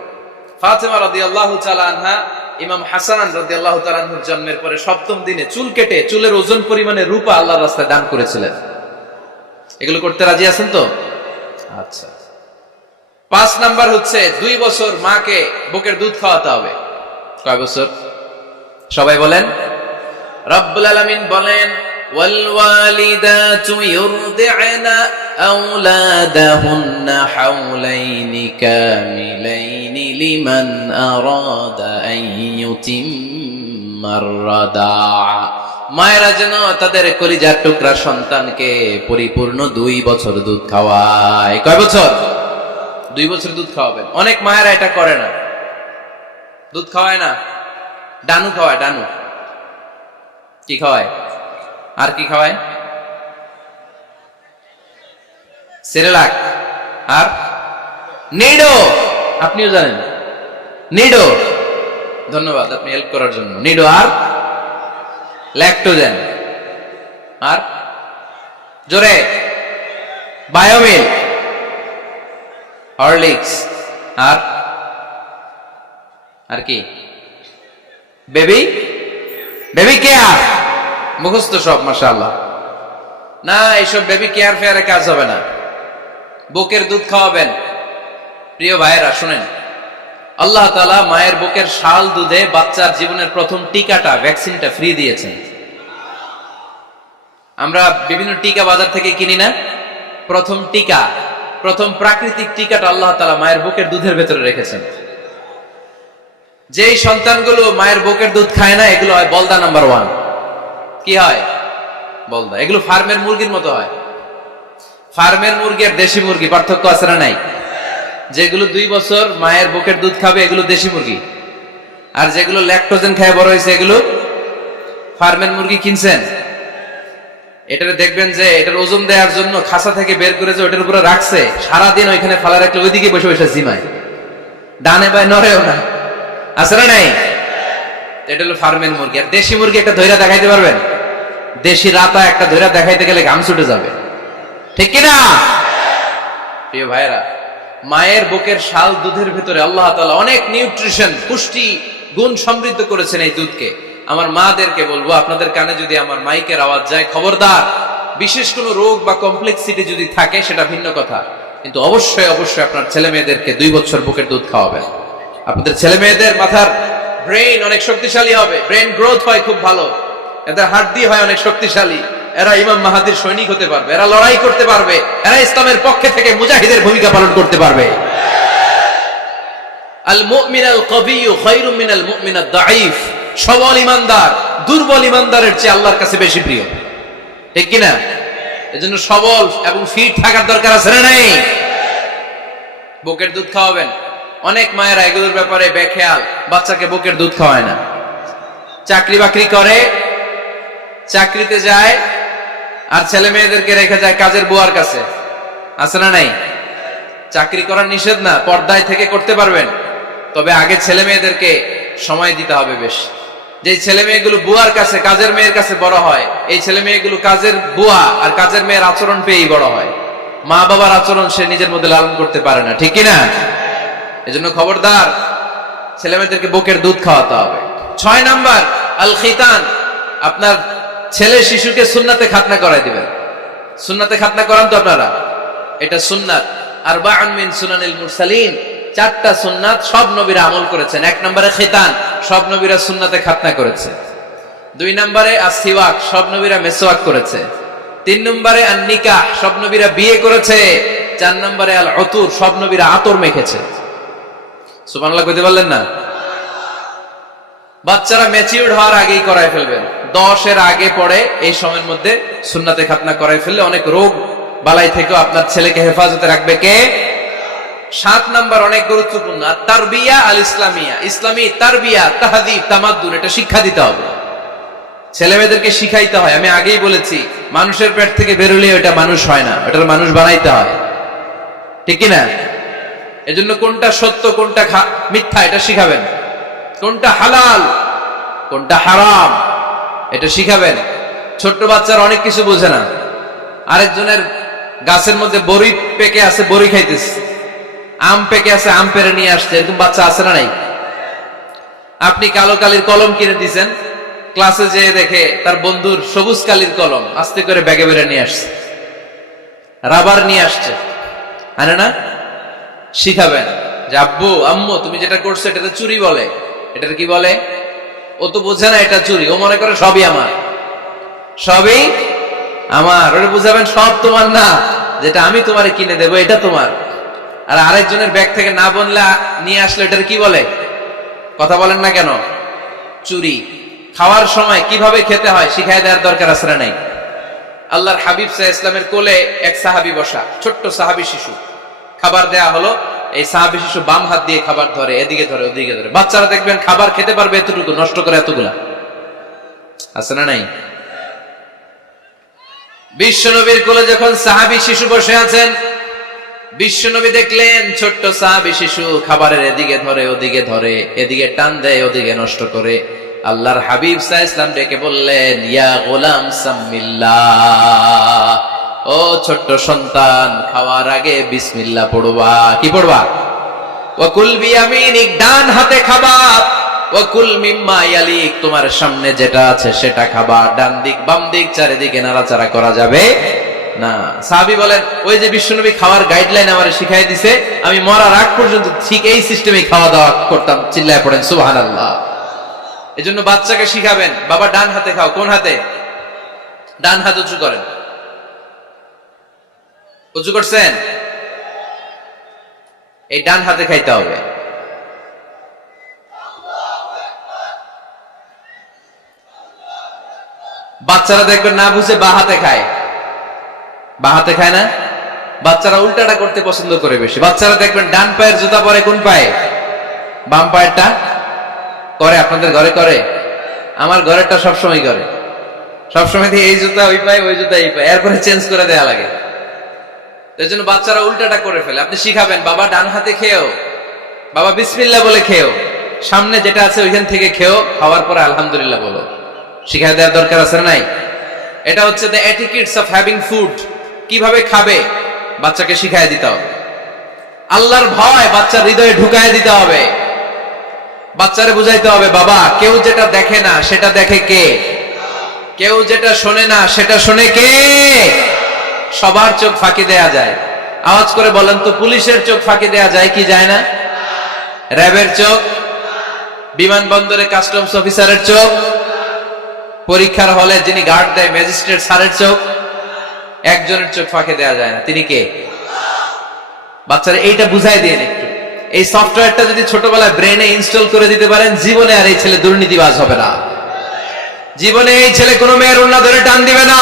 ফাতেমা রাদিয়াল্লাহু তাআলা আনহা ইমাম হাসান রাদিয়াল্লাহু তাআলা আনহুর জন্মের পরে সপ্তম দিনে চুল কেটে চুলের ওজন পরিমাণে রূপা আল্লাহর রাস্তায় দান করেছিলেন। এগুলো করতে রাজি আছেন তো? আচ্ছা। 5 নাম্বার হচ্ছে 2 বছর মাকে বুকের দুধ খাওয়াতে হবে। কয় বছর? সবাই বলেন। রব্বুল আলামিন বলেন ওয়াল ওয়ালিদাতু ইউরদি'না আওলাদাহুন্না হাওলাইনি কামিলাইনি লিমান আরাদা আন ইউতিম্মার রাদা'a। মায়েরা যেন তাদের কলিজার টুকরা সন্তানকে পরিপূর্ণ 2 বছর দুধ খাওয়ায়। কয় বছর? 2 বছর দুধ খাওয়াবেন। অনেক মায়েরা এটা করে না, দুধ খাওয়ায় না, ডানু খাওয়ায়। ডানু কি খাওয়ায়? আর কি খাওয়ায়? সেরেলাক আর নিডো। আপনিও জানেন নিডো? ধন্যবাদ আপনি হেল্প করার জন্য। নিডো আর ল্যাকটোজেন আর জোরে বায়োমিল, হরলিক্স আর আর কি? Baby care. মুখস্থ সব মাশাআল্লাহ। না এইসব বেবি কেয়ার ফেয়ারে কাজ হবে না। বুকের দুধ খাওয়াবেন। প্রিয় ভাইয়েরা শুনেন, আল্লাহ তাআলা মায়ের বুকের শাল দুধে বাচ্চার জীবনের প্রথম টিকাটা, ভ্যাকসিনটা ফ্রি দিয়েছেন। আমরা বিভিন্ন টিকা বাজার থেকে কিনি না? প্রথম টিকা, প্রথম প্রাকৃতিক টিকাটা আল্লাহ তাআলা মায়ের বুকের দুধের ভেতরে রেখেছেন। যেই সন্তানগুলো মায়ের বুকের দুধ খায় না, এগুলো হয় বলদা নাম্বার 1। কি হয়? বলদা। এগুলো ফার্মের মুরগির মতো হয়। ফার্মের মুরগি আর দেশি মুরগি পার্থক্য আছে না নাই? যেগুলো 2 বছর মায়ের বুকের দুধ খাবে এগুলো দেশি মুরগি, আর যেগুলো ল্যাকটোজেন খায় বড় হয়েছে এগুলো ফার্মের মুরগি। কিনছেন? এটারে দেখবেন যে এটার ওজন দেওয়ার জন্য খাসা থেকে বের করে যে ওটার উপরে রাখছে, সারাদিন ওইখানে ফালা রাখলে ওইদিকে বসে বসে জিমায়, ডানে বায় নড়েও না। আছে না নাই? এটা হলো ফার্মের মুরগি। আর দেশি মুরগি একটা ধৈর্য দেখাইতে পারবেন? দেশি রাতা একটা ধৈর্য দেখাইতে গেলে ঘাম ছুটে যাবে, ঠিক কিনা? প্রিয় ভাইরা, মায়ের বুকের শাল দুধের ভিতরে আল্লাহ তাআলা অনেক নিউট্রিশন, পুষ্টি গুণ সমৃদ্ধ করেছেন এই দুধকে। আমার মাদেরকে বলবো, আপনাদের কানে যদি আমার মাইকের আওয়াজ যায়, খবরদার। বিশেষ কোনো রোগ বা কমপ্লেক্সিটি যদি থাকে সেটা ভিন্ন কথা, কিন্তু অবশ্যই অবশ্যই আপনার ছেলে মেয়েদেরকে 2 বছর বুকের দুধ খাওয়াবেন। আপনাদের ছেলে মেয়েদের মাথার ব্রেইন অনেক শক্তিশালী হবে, ব্রেইন গ্রোথ হয় খুব ভালো, এদের হাড্ডি হয় অনেক শক্তিশালী। এরা ইমাম মাহাদির সৈনিক হতে পারবে, এরা লড়াই করতে পারবে, এরা ইসলামের পক্ষে থেকে মুজাহিদের ভূমিকা পালন করতে পারবে। আল মুমিন আল কবিয়্যু খায়রুম মিনাল মুমিন আদ দাঈফ। সবল ইমানদার দুর্বল ইমানদারের চেয়ে আল্লাহর কাছে বেশি প্রিয়, ঠিক কিনা? এজন্য সবল এবং ফিট থাকার দরকার আছে না নাই? বুকের দুধ খাওয়াবেন। অনেক মায়েরা এগুলোর ব্যাপারে বেখেয়াল, বাচ্চাকে বুকের দুধ খাওয়ায় না। চাকরি বাকরি করে, চাকরিতে যায়, আর ছেলে মেয়েদেরকে রেখে যায় কাজের বুয়ার কাছে। আছে না নাই? চাকরি করার নিষেধ না, পর্দায় থেকে করতে পারবেন, তবে আগে ছেলে মেয়েদেরকে সময় দিতে হবে বেশ। যে ছেলে মেয়েগুলো বুয়ার কাছে, কাজের মেয়ের কাছে বড় হয়, এই ছেলে মেয়েগুলো কাজের বুয়া আর কাজের মেয়ের আচরণ পেয়েই বড় হয়। মা বাবার আচরণ সে নিজের মধ্যে লালন করতে পারে না, ঠিক কিনা? এজন্য খবরদার, ছেলে মেয়েদেরকে বুকের দুধ খাওয়াতে হবে। 6 নাম্বার আল খিতান। আপনার ছেলে শিশুকে সুন্নাতে খাতনা করাই দিবেন। সুন্নাতে খাতনা করান তো আপনারা? এটা সুন্নাত। আরবাউন মিন সুনানিল মুরসালিন। 4টা সুন্নাত সব নবীরা আমল করেছেন। 1 নম্বরে খিতান, সব নবীরা সুন্নাতে খাতনা করেছে। 2 নম্বরে আসিওয়াক, সব নবীরা মেসওয়াক করেছে। 3 নম্বরে আন-নিকাহ, সব নবীরা বিয়ে করেছে। 4 নম্বরে আল উতুর, সব নবীরা আতর মেখেছে। সুবহানাল্লাহ কইতে পারলেন না? বাচ্চারা ম্যাচিউরড হওয়ার আগেই করায় ফেলবেন। 10 এর আগে পরে এই সময়ের মধ্যে সুন্নাতে খাতনা করায় ফেললে অনেক রোগ বালাই থেকেও আপনার ছেলেকে হেফাজতে রাখবে কে? 7 নাম্বার অনেক গুরুত্বপূর্ণ, তারবিয়া আল ইসলামিয়া, ইসলামী তারবিয়া, তাহযীব, তামাদ্দুন, এটা শিক্ষা দিতে হবে। ছেলে মেয়েদেরকে শিখাইতে হয়। আমি আগেই বলেছি, মানুষের পেট থেকে বেরোলে ওটা মানুষ হয় না, ওটার মানুষ বানাইতে হয়, ঠিক কি না? এজন্য কোনটা সত্য কোনটা মিথ্যা এটা শিখাবেন, কোনটা হালাল কোনটা হারাম এটা শিখাবেন। ছোট্ট বাচ্চারা অনেক কিছু বোঝে না। আরেকজনের গাছের মধ্যে বড়ি পেকে আছে, বড়ি খাইতেছে, আম পেকে আছে, আম পেরে নিয়ে আসছে, এরকম বাচ্চা আছে না নাই? আপনি কালো কালির কলম কিনে দিয়েছেন, ক্লাসে যেয়ে দেখে তার বন্ধুর সবুজ কালির কলম আস্তে করে ব্যাগে বেরে নিয়ে আসছে, রাবার নিয়ে আসছে, আনে না? শিখাবেন যে আব্বু আম্মু তুমি যেটা করছো এটাতে চুরি বলে, এটার কি বলে? ও তো বোঝে না এটা চুরি, ও মনে করে সবই আমার, সবই আমার। ওটা বুঝাবেন সব তোমার না, যেটা আমি তোমারে কিনে দেবো এটা তোমার। আর আরেকজনের ব্যাগ থেকে না বললে নিয়ে আসলে এটার কি বলে? কথা বলেন না কেন? চুরি। খাওয়ার সময় কিভাবে খেতে হয় শিখাই দেওয়ার দরকার আছে না নাই? আল্লাহর হাবিব সাল্লাল্লাহু আলাইহি ওয়াসাল্লামের কোলে এক সাহাবী বসা, ছোট্ট সাহাবী শিশু, খাবার দেয়া হলো। এই সাহাবী শিশু বাম হাত দিয়ে খাবার ধরে, এদিকে ধরে ওদিকে ধরে। বাচ্চারা দেখবেন খাবার খেতে পারবে এতটুকু, নষ্ট করে এতগুলা, আছে না নাই? বিশ্বনবীর কোলে যখন সাহাবী শিশু বসে আছেন, বিশ্বনবী দেখলেন ছোট্ট সাহাবী শিশু খাবারের এদিকে ধরে ওদিকে ধরে, এদিকে টান দেয় ওদিকে নষ্ট করে। আল্লাহর হাবিব সাল্লাল্লাহু আলাইহি ওয়াসাল্লাম ডেকে বললেন, ইয়া গোলাম সাম্মিল্লাহ, ও ছোট্ট সন্তান, খাওয়ার আগে বিসমিল্লাহ পড়বা। কি পড়বা? ওয়া কুল বিয়ামিনিক, ডান হাতে খাবা। ওয়া কুল মিম্মা ইয়ালিক, তোমার সামনে যেটা আছে সেটা খাবা। ডান দিক বাম দিক চারিদিকে নাড়াচাড়া করা যাবে না। সাহাবী বলেন, ওই যে বিশ্বনবী খাওয়ার গাইডলাইন আমারে শিখাই দিছে, আমি মরার আগ পর্যন্ত ঠিক এই সিস্টেমেই খাওয়া দাওয়া করতাম। চিল্লায় পড়েন সুবহানাল্লাহ। এজন্য বাচ্চাকে শিখাবেন, বাবা ডান হাতে খাও। কোন হাতে? ডান হাত উঁচু করেন। উঁচু করছেন? এই ডান হাতে খাইতে হবে। বাচ্চারা দেখবেন না বুঝে বা হাতে খায়, বা হাতে খায় না। বাচ্চারা উল্টাটা করতে পছন্দ করে বেশি। বাচ্চারা দেখবেন ডান পায়ের জুতা পরে কোন পায়ে? বাম পায়েরটা করে। আপনাদের ঘরে করে? আমার ঘরেরটা সবসময় করে। সবসময় দিয়ে এই জুতা ওই পায়ে, ওই জুতা এই পায়ে, এরপরে চেঞ্জ করে দেয়া লাগে। এর জন্য বাচ্চারা উল্টাটা করে ফেলে। আপনি শিখাবেন, বাবা ডান হাতে খেয়েও, বাবা বিসমিল্লাহ বলে খেয়েও, সামনে যেটা আছে ওইখান থেকে খেয়েও, খাওয়ার পরে আলহামদুলিল্লাহ বলো। শিখাই দেওয়ার দরকার আছে না নাই? এটা হচ্ছে the etiquettes of having food. কিভাবে খাবে বাচ্চাকে শিখাই দিতে হবে। আল্লাহর ভয় বাচ্চার হৃদয়ে ঢুকায় দিতে হবে। বাচ্চারে বুঝাইতে হবে, বাবা কেউ যেটা দেখে না সেটা দেখে কে? কেউ যেটা শোনে না সেটা শোনে কে? সবার চোখ ফাঁকি দেয়া যায়। আওয়াজ করে বলেন তো, পুলিশের চোখ ফাঁকি দেয়া যায় কি যায় না? র্যাবের চোখ, বিমানবন্দরে কাস্টমস অফিসারের চোখ, পরীক্ষার হলে যিনি গার্ড দেয় ম্যাজিস্ট্রেট স্যারের চোখ, একজনের চোখ ফাঁকি দেয়া যায় না। তিনি কে? বাচ্চারা এইটা বুঝাই দিয়ে একটু। এই সফটওয়্যারটা যদি ছোটবেলায় ব্রেনে ইনস্টল করে দিতে পারেন, জীবনে আর এই ছেলে দুর্নীতিবাজ হবে না। জীবনে এই ছেলে কোনো মেয়ের ওড়না ধরে টান দিবে না।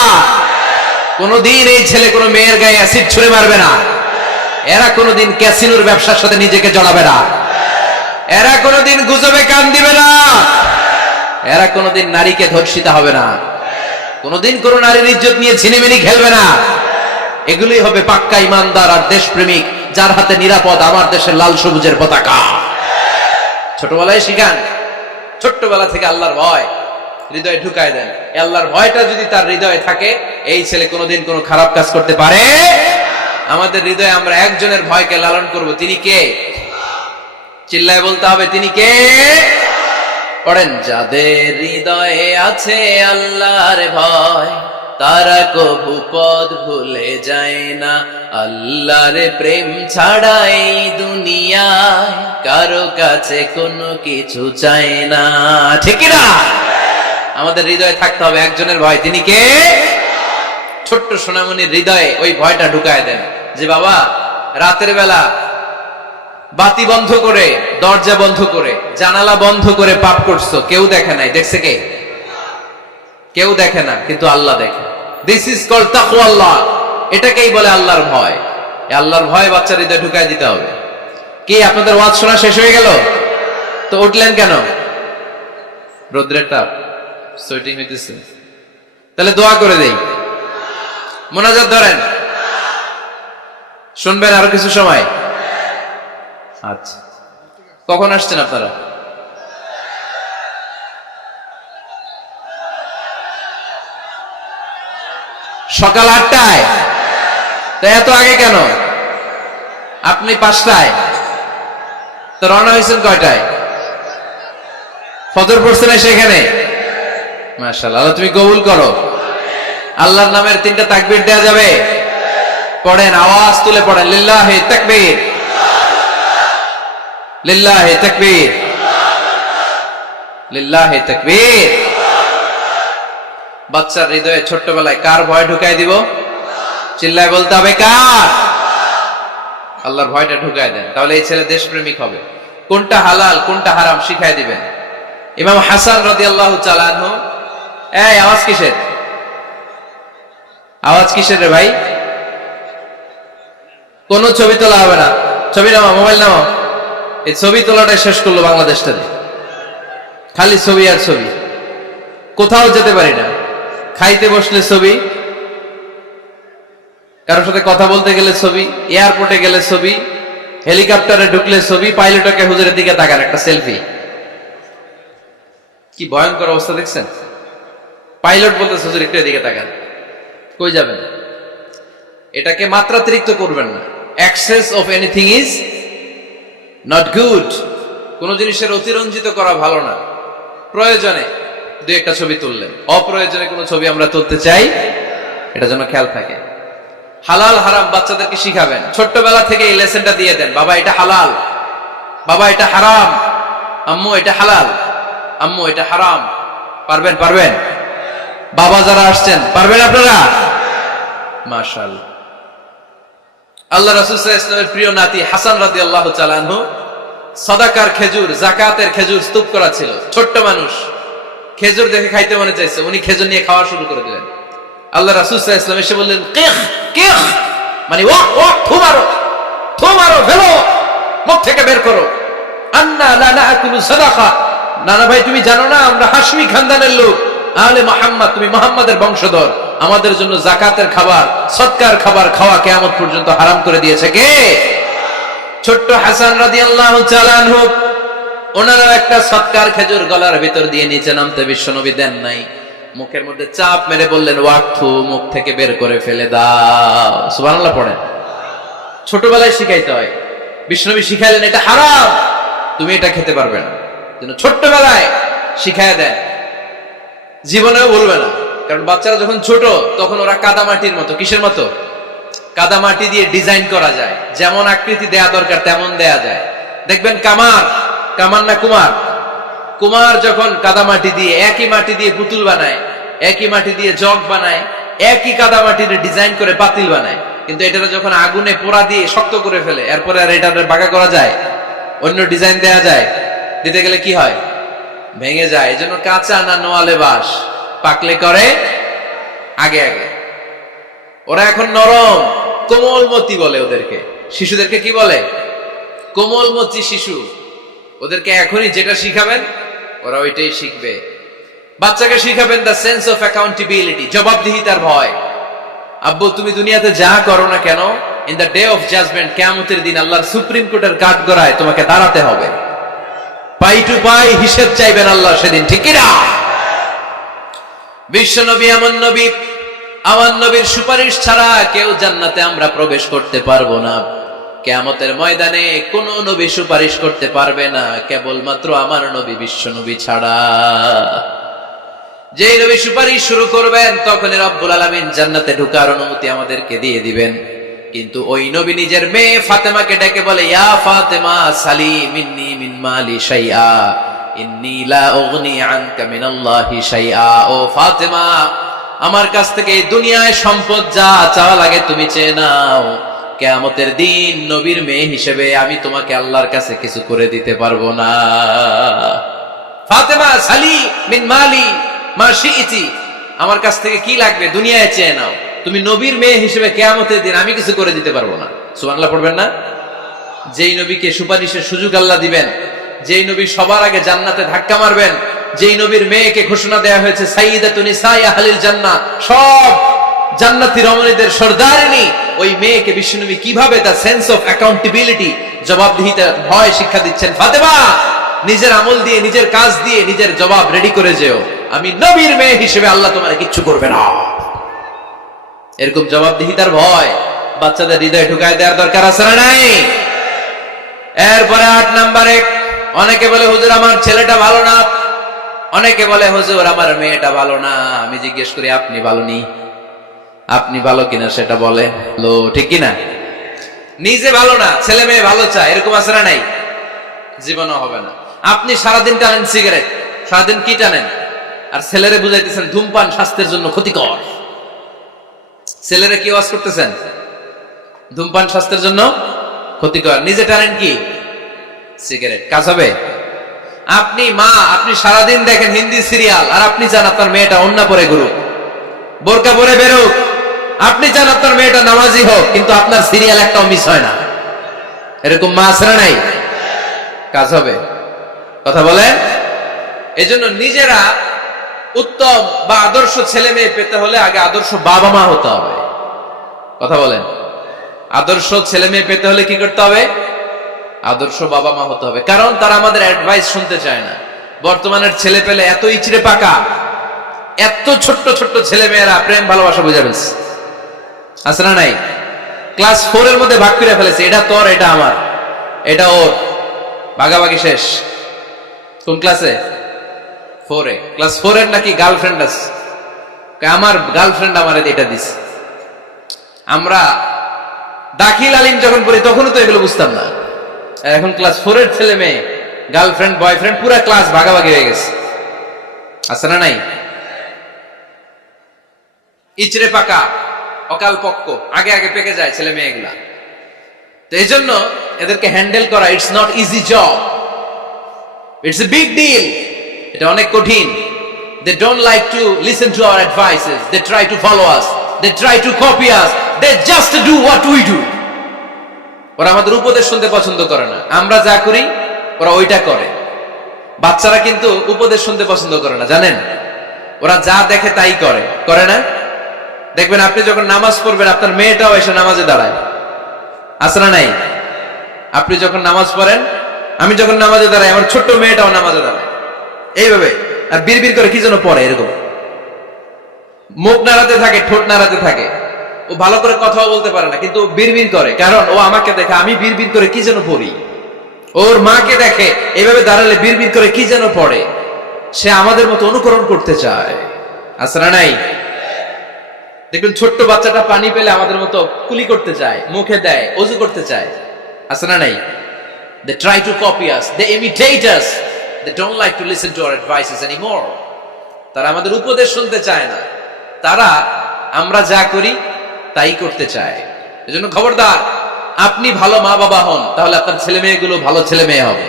কোনদিন এই ছেলে কোনো মেয়ের গায়ে অ্যাসিড ছুঁড়ে মারবে না। এরা কোনদিন ক্যাসিনোর ব্যবসার সাথে নিজেকে জড়াবে না। এরা কোনদিন গুজবে কান দিবে না। এরা কোনদিন নারীকে ধর্ষিতা হবে না। কোনদিন কোন নারীর ইজ্জত নিয়ে ছিনিমিনি খেলবে না। এগুলোই হবে পাক্কা ইমানদার আর দেশপ্রেমিক, যার হাতে নিরাপদ আমার দেশের লাল সবুজের পতাকা। ছোটবেলায় শিখান, ছোট্টবেলা থেকে আল্লাহর ভয় হৃদয়ে ঢুকায় দেন। আল্লাহর ভয়টা যদি তার হৃদয়ে থাকে, এই ছেলে কোনোদিন কোনো খারাপ কাজ করতে পারে। আমাদের হৃদয়ে আমরা একজনের ভয়কে লালন করব। তিনি কে? চিল্লায় বলতে হবে, তিনি কে? পড়েন, যাদের হৃদয়ে আছে আল্লাহর ভয়, তারা কবু পথ ভুলে যায় না। আল্লাহর প্রেম ছাড়া এই দুনিয়ায় কারো কাছে কোনো কিছু চায় না, ঠিক না? আমাদের হৃদয়ে থাকতে হবে একজনের ভয়, তিনি কে? ছোট্ট সোনামণির হৃদয়ে ওই ভয়টা ঢুকায় দেন যে বাবা রাতের বেলা বাতি বন্ধ করে, দরজা বন্ধ করে, জানালা বন্ধ করে পাপ করছো, কেউ দেখে নাই। দেখছে কে? কেউ দেখে না, কিন্তু আল্লাহ দেখে। দিস ইজ কল্ড তাকওয়াল্লাহ। এটাকেই বলে আল্লাহর ভয়। এই আল্লাহর ভয় বাচ্চার হৃদয়ে ঢুকায় দিতে হবে। কি আপনাদের ওয়াজ শোনা শেষ হয়ে গেল? তো উঠলেন কেন? রোদ্রের তাপ, সোয়েটিং হইতেছে। তাহলে দোয়া করে দেই, মোনাজাত ধরেন, শুনবেন আরো কিছু সময়। আচ্ছা, কখন আসছেন আপনারা? সকাল 8টায়। তো এত আগে কেন? আপনি 5টায়, তো রওনা হয়েছেন কয়টায়? ফজর পড়ছেন সেখানে? মাশাআল্লাহ, আল্লাহ তুমি কবুল করো। আল্লাহর নামের 3টা তাকবীর দেয়া যাবে? পড়েন, আওয়াজ তুলে পড়েন, লিল্লাহি তাকবীর, লিল্লাহি তাকবীর, লিল্লাহি তাকবীর। বাচ্চার হৃদয়ে ছোট্টবেলায় কার ভয় ঢুকাই দিব? চিল্লায় বলতে হবে কার? আল্লাহর ভয়টা ঢুকাই দেন, তাহলে এই ছেলে দেশপ্রেমিক হবে। কোনটা হালাল কোনটা হারাম শিখাই দিবেন। ইমাম হাসান রাদিয়াল্লাহু তাআলা আনহু, এই আওয়াজ কিসের? আওয়াজ কিসের রে ভাই? কোন ছবি তোলা হবে না। ছবি নামাও, মোবাইল নামাও। এই ছবি তোলাটাই শেষ করলো বাংলাদেশটাতে। খালি ছবি আর ছবি, কোথাও যেতে পারি না। খাইতে বসলে ছবি, কারোর সাথে কথা বলতে গেলে ছবি, এয়ারপোর্টে গেলে ছবি, হেলিকপ্টারে ঢুকলে ছবি, পাইলটকে হুজুরের দিকে তাকান একটা সেলফি। কি ভয়ঙ্কর অবস্থা দেখছেন? পাইলট বলতেছে হুজুর একটু এদিকে তাকান। কই যাবেন? এটাকে মাত্রাতিরিক্ত করবেন না। Access of anything is not good. কোন জিনিসের অতিরঞ্জিত করা ভালো না। প্রয়োজনে 2-1টা ছবি তুললেন, অপ্রয়োজনে কোনো ছবি আমরা তুলতে চাই, এটা যেন খেয়াল থাকে। হালাল হারাম বাচ্চাদেরকে শিখাবেন, ছোট্টবেলা থেকে এই লেসনটা দিয়ে দেন। বাবা এটা হালাল, বাবা এটা হারাম, আম্মু এটা হালাল, আম্মু এটা হারাম। পারবেন? পারবেন? বাবা যারা আসছেন পারবেন আপনারা? মাশাআল্লাহ। আল্লাহ রাসূল সাল্লাল্লাহু আলাইহি ওয়াসাল্লামের প্রিয় নাতি হাসান রাদিয়াল্লাহু তাআলা আনহু সাদাকার খেজুর, যাকাতের খেজুর স্তূপ করা ছিল। ছোট্ট মানুষ, খেজুর দেখে খাইতে মনে চাইছে, উনি খেজুর নিয়ে খাওয়া শুরু করে দিলেন। আল্লাহ রাসূল সাল্লাল্লাহু আলাইহি ওয়াসাল্লাম এসে বললেন কিখ কিখ, মানে ও ও থু মারো ফেলো, মুখ থেকে বের করো। আন্না লা নাকুলু সাদাকা, নানা ভাই তুমি জানো না আমরা হাশমি খানদানের লোক, আলে মুহাম্মদ, তুমি মুহাম্মাদের বংশধর, আমাদের জন্য যাকাতের খাবার, সদকার খাবার খাওয়া কিয়ামত পর্যন্ত হারাম করে দিয়েছে কে? ছোট্ট হাসান রাদিয়াল্লাহু তাআলা আনহু, ওনারা একটা সদকার খেজুর গলার ভিতর দিয়ে নিচে নামতে বিশ্বনবী দেন নাই। মুখের মধ্যে চাপ মেরে বললেন ওয়াক্থু, মুখ থেকে বের করে ফেলে দাও। সুবহানাল্লাহ পড়েন। ছোটবেলায় শিখাইতে হয়। বিশ্বনবী শিখাইলেন এটা হারাম, তুমি এটা খেতে পারবে না। যেন ছোট্টবেলায় শিখায় দেন, জীবনেও বলবে না। কারণ বাচ্চারা যখন ছোট তখন ওরা কাদামাটির মতো। কিসের মতো? কাদামাটি দিয়ে ডিজাইন করা যায়, যেমন আকৃতি দেয়া দরকার তেমন দেয়া যায়। দেখবেন কামার না কুমার যখন কাদামাটি দিয়ে, একই মাটি দিয়ে পুতুল বানায়, একই মাটি দিয়ে জগ বানায়, একই কাদামাটির ডিজাইন করে পাতিল বানায়, কিন্তু এটা যখন আগুনে পোড়া দিয়ে শক্ত করে ফেলে, এরপরে আর এটা বাঁকা করা যায়, অন্য ডিজাইন দেয়া যায়, দিতে গেলে কি হয়? ভেঙে যায়। এই জন্য কাঁচা না নোয়ালে বাস, পাকলে করে আগে। ওরা এখন নরম, কোমলমতি বলে ওদেরকে। শিশুদেরকে কি বলে? কোমলমতি শিশু। ওদেরকে এখনই যেটা শিখাবেন ওরা ওইটাই শিখবে। বাচ্চাকে শিখাবেন দ্য সেন্স অফ অ্যাকাউন্টেবিলিটি, জবাবদিহিতার ভয়। আব্বু তুমি দুনিয়াতে যা করো না কেন, in the day of judgement, কিয়ামতের দিন আল্লাহর সুপ্রিম কোর্টের কাঠগড়ায় তোমাকে দাঁড়াতে হবে। পাই টু পাই হিসেব চাইবেন আল্লাহ সেদিন, ঠিক কি না? বিশ্ব নবী আমার নবীর সুপারিশ ছাড়া কেউ জান্নাতে আমরা প্রবেশ করতে পারবো না। কিয়ামতের ময়দানে কোন নবী সুপারিশ করতে পারবে না, কেবলমাত্র আমার নবী বিশ্ব নবী ছাড়া। যেই নবী সুপারিশ শুরু করবেন তখনই রব্বুল আলামিন জান্নাতে ঢোকার অনুমতি আমাদেরকে দিয়ে দিবেন। কিন্তু ওই নবী নিজের মেয়ে ফাতেমাকে ডেকে বলে, ইয়া ফাতেমা সালি মিন্নি মিন মালি শাইআ ইন্নী লা উগনি আনকা মিনাল্লাহি শাইআ। ও ফাতেমা, আমার কাছ থেকে এই দুনিয়ায় সম্পদ যা চাওয়া লাগে তুমি চেয়ে নাও, কিয়ামতের দিন নবীর মেয়ে হিসেবে আমি তোমাকে আল্লাহর কাছে কিছু করে দিতে পারবো না। ফাতেমা সালি মিন মালি মা শিইতি, আমার কাছ থেকে কি লাগবে দুনিয়ায় চেয়ে নাও, তুমি নবীর মেয়ে হিসেবে কিয়ামতের দিন আমি কিছু করে দিতে পারবো না। সুবহানাল্লাহ পড়বেন না? যেই নবীকে সুপারিশের সুযোগ আল্লাহ দিবেন, যেই নবী সবার আগে জান্নাতে ধাক্কা মারবেন, যেই নবীর মেয়েকে ঘোষণা দেয়া হয়েছে সাইয়্যিদাতুন নিসাই আহলিল জান্নাহ, সব জান্নাতি রমণীদের সর্দারিনী, ওই মেয়েকে বিশ্বনবী কিভাবে তার সেন্স অফ অ্যাকাউন্টেবিলিটি, জবাবদিহিতার ভয় শিক্ষা দিচ্ছেন। ফাতেমা, নিজের আমল দিয়ে, নিজের কাজ দিয়ে নিজের জবাব রেডি করে যেও, আমি নবীর মেয়ে হিসেবে আল্লাহ তোমার কিচ্ছু করবে না। এরকম জবাবদিহিতার ভয় বাচ্চাদের হৃদয়ে ঢুকায় দেওয়ার দরকার আছে না নাই? এরপরে 8 নম্বরে, অনেকে বলে হুজুর আমার ছেলেটা ভালো না, অনেকে বলে হুজুর আমার মেয়েটা ভালো না। আমি জিজ্ঞেস করি আপনি ভালো নি? আপনি ভালো কিনা সেটা বলে লো, ঠিক কিনা? নিজে ভালো না, ছেলে মেয়ে ভালো চায়, এরকম আছে না নাই? জীবনও হবে না। আপনি সারাদিন টানেন সিগারেট, সারাদিন কি টানেন, আর ছেলেরে বুঝাইতেছেন ধূমপান স্বাস্থ্যের জন্য ক্ষতিকর। ছেলেরে কি ওয়াজ করতেছেন? ধূমপান স্বাস্থ্যের জন্য ক্ষতিকর, নিজে টানেন কি? সিগারেট। কাজ হবে? আপনি মা, আপনি সারাদিন দেখেন হিন্দি সিরিয়াল, আর আপনি চান আপনার মেয়েটা ওন্না পরে ঘুরুক, বোরকা পরে বেরোক, আপনি চান আপনার মেয়েটা নামাজি হোক, কিন্তু আপনার সিরিয়াল একটাও মিস হয় না। এরকম মা আছে না নাই? কাজ হবে? কথা বলেন। এজন্য নিজেরা উত্তম বা আদর্শ ছেলে মেয়ে পেতে হলে আগে আদর্শ বাবা মা হতে হবে। কথা বলেন। আদর্শ ছেলে মেয়ে পেতে হলে কি করতে হবে? আদর্শ বাবা মা হতে হবে। কারণ তারা আমাদের অ্যাডভাইস শুনতে চায় না। বর্তমানের ছেলে পেলে এত ইচড়ে পাকা, এত ছোট্ট ছোট্ট ছেলে মেয়েরা প্রেম ভালোবাসা বুঝে ফেলছে, আছে না নাই? ক্লাস 4 এর মধ্যে ভাগ করে ফেলেছে, এটা তোর, এটা আমার, এটা ওর, ভাগাভাগি শেষ। কোন ক্লাসে? 4 এ। ক্লাস 4 এর নাকি গার্লফ্রেন্ড আছে, আমার গার্লফ্রেন্ড আমার এটা দিস। আমরা দাখিল আলিম যখন পড়ি তখনও তো এগুলো বুঝতাম না। এখন ক্লাস 4 এর ছেলে মেয়ে গার্লফ্রেন্ড বয়ফ্রেন্ড পুরো ক্লাস ভাগাভাগি হয়ে গেছে, আছে না নাই? ইচড়ে পাকা, অকাল পক্ক, আগে আগে পেকে যায় ছেলে মেয়েগুলা। তো এই জন্য এদেরকে হ্যান্ডেল করা, it's not easy job, it's a big deal. এটা অনেক কঠিন। They don't like to listen to our advices. They try to follow us. They try to copy us. They just do what we do. ওরা আমাদের উপদেশ শুনতে পছন্দ করে না। আমরা যা করি ওরা ওইটা করে। বাচ্চারা কিন্তু উপদেশ শুনতে পছন্দ করে না, জানেন? ওরা যা দেখে তাই করে, করে না? দেখবেন আপনি যখন নামাজ পড়বেন আপনার মেয়েটাও এসে নামাজে দাঁড়ায়, আছে না নাই? আপনি যখন নামাজ পড়েন, আমি যখন নামাজে দাঁড়াই, আমার ছোট্ট মেয়েটাও নামাজে দাঁড়ায় এইভাবে, আর বিড়বিড় করে কি যেন পড়ে, এরকম মুখ নাড়াতে থাকে, ঠোঁট নাড়াতে থাকে। ও ভালো করে কথাও বলতে পারে না, কিন্তু বিড়বিড় করে, কারণ ও আমাকে দেখে আমি বিড়বিড় করে কি যেন পড়ি। ওর মাকে দেখে এইভাবে দাঁড়ালে বিড়বিড় করে কি যেন পড়ে। সে আমাদের মতো অনুকরণ করতে চায়, আছে না নাই? দেখবেন ছোট্ট বাচ্চাটা পানি পেলে আমাদের মতো কুলি করতে চায়, মুখে দেয়, ওযু করতে চায়, আছে না নাই? They try to copy us, they imitate us, they don't like to listen to our advices anymore. তারা আমাদের উপদেশ শুনতে চায় না, তারা আমরা যা করি তাই করতে চায়। এজন্য খবরদার, আপনি ভালো মা বাবা হন, তাহলে আপনার ছেলে মেয়েগুলো ভালো ছেলে মেয়ে হবে।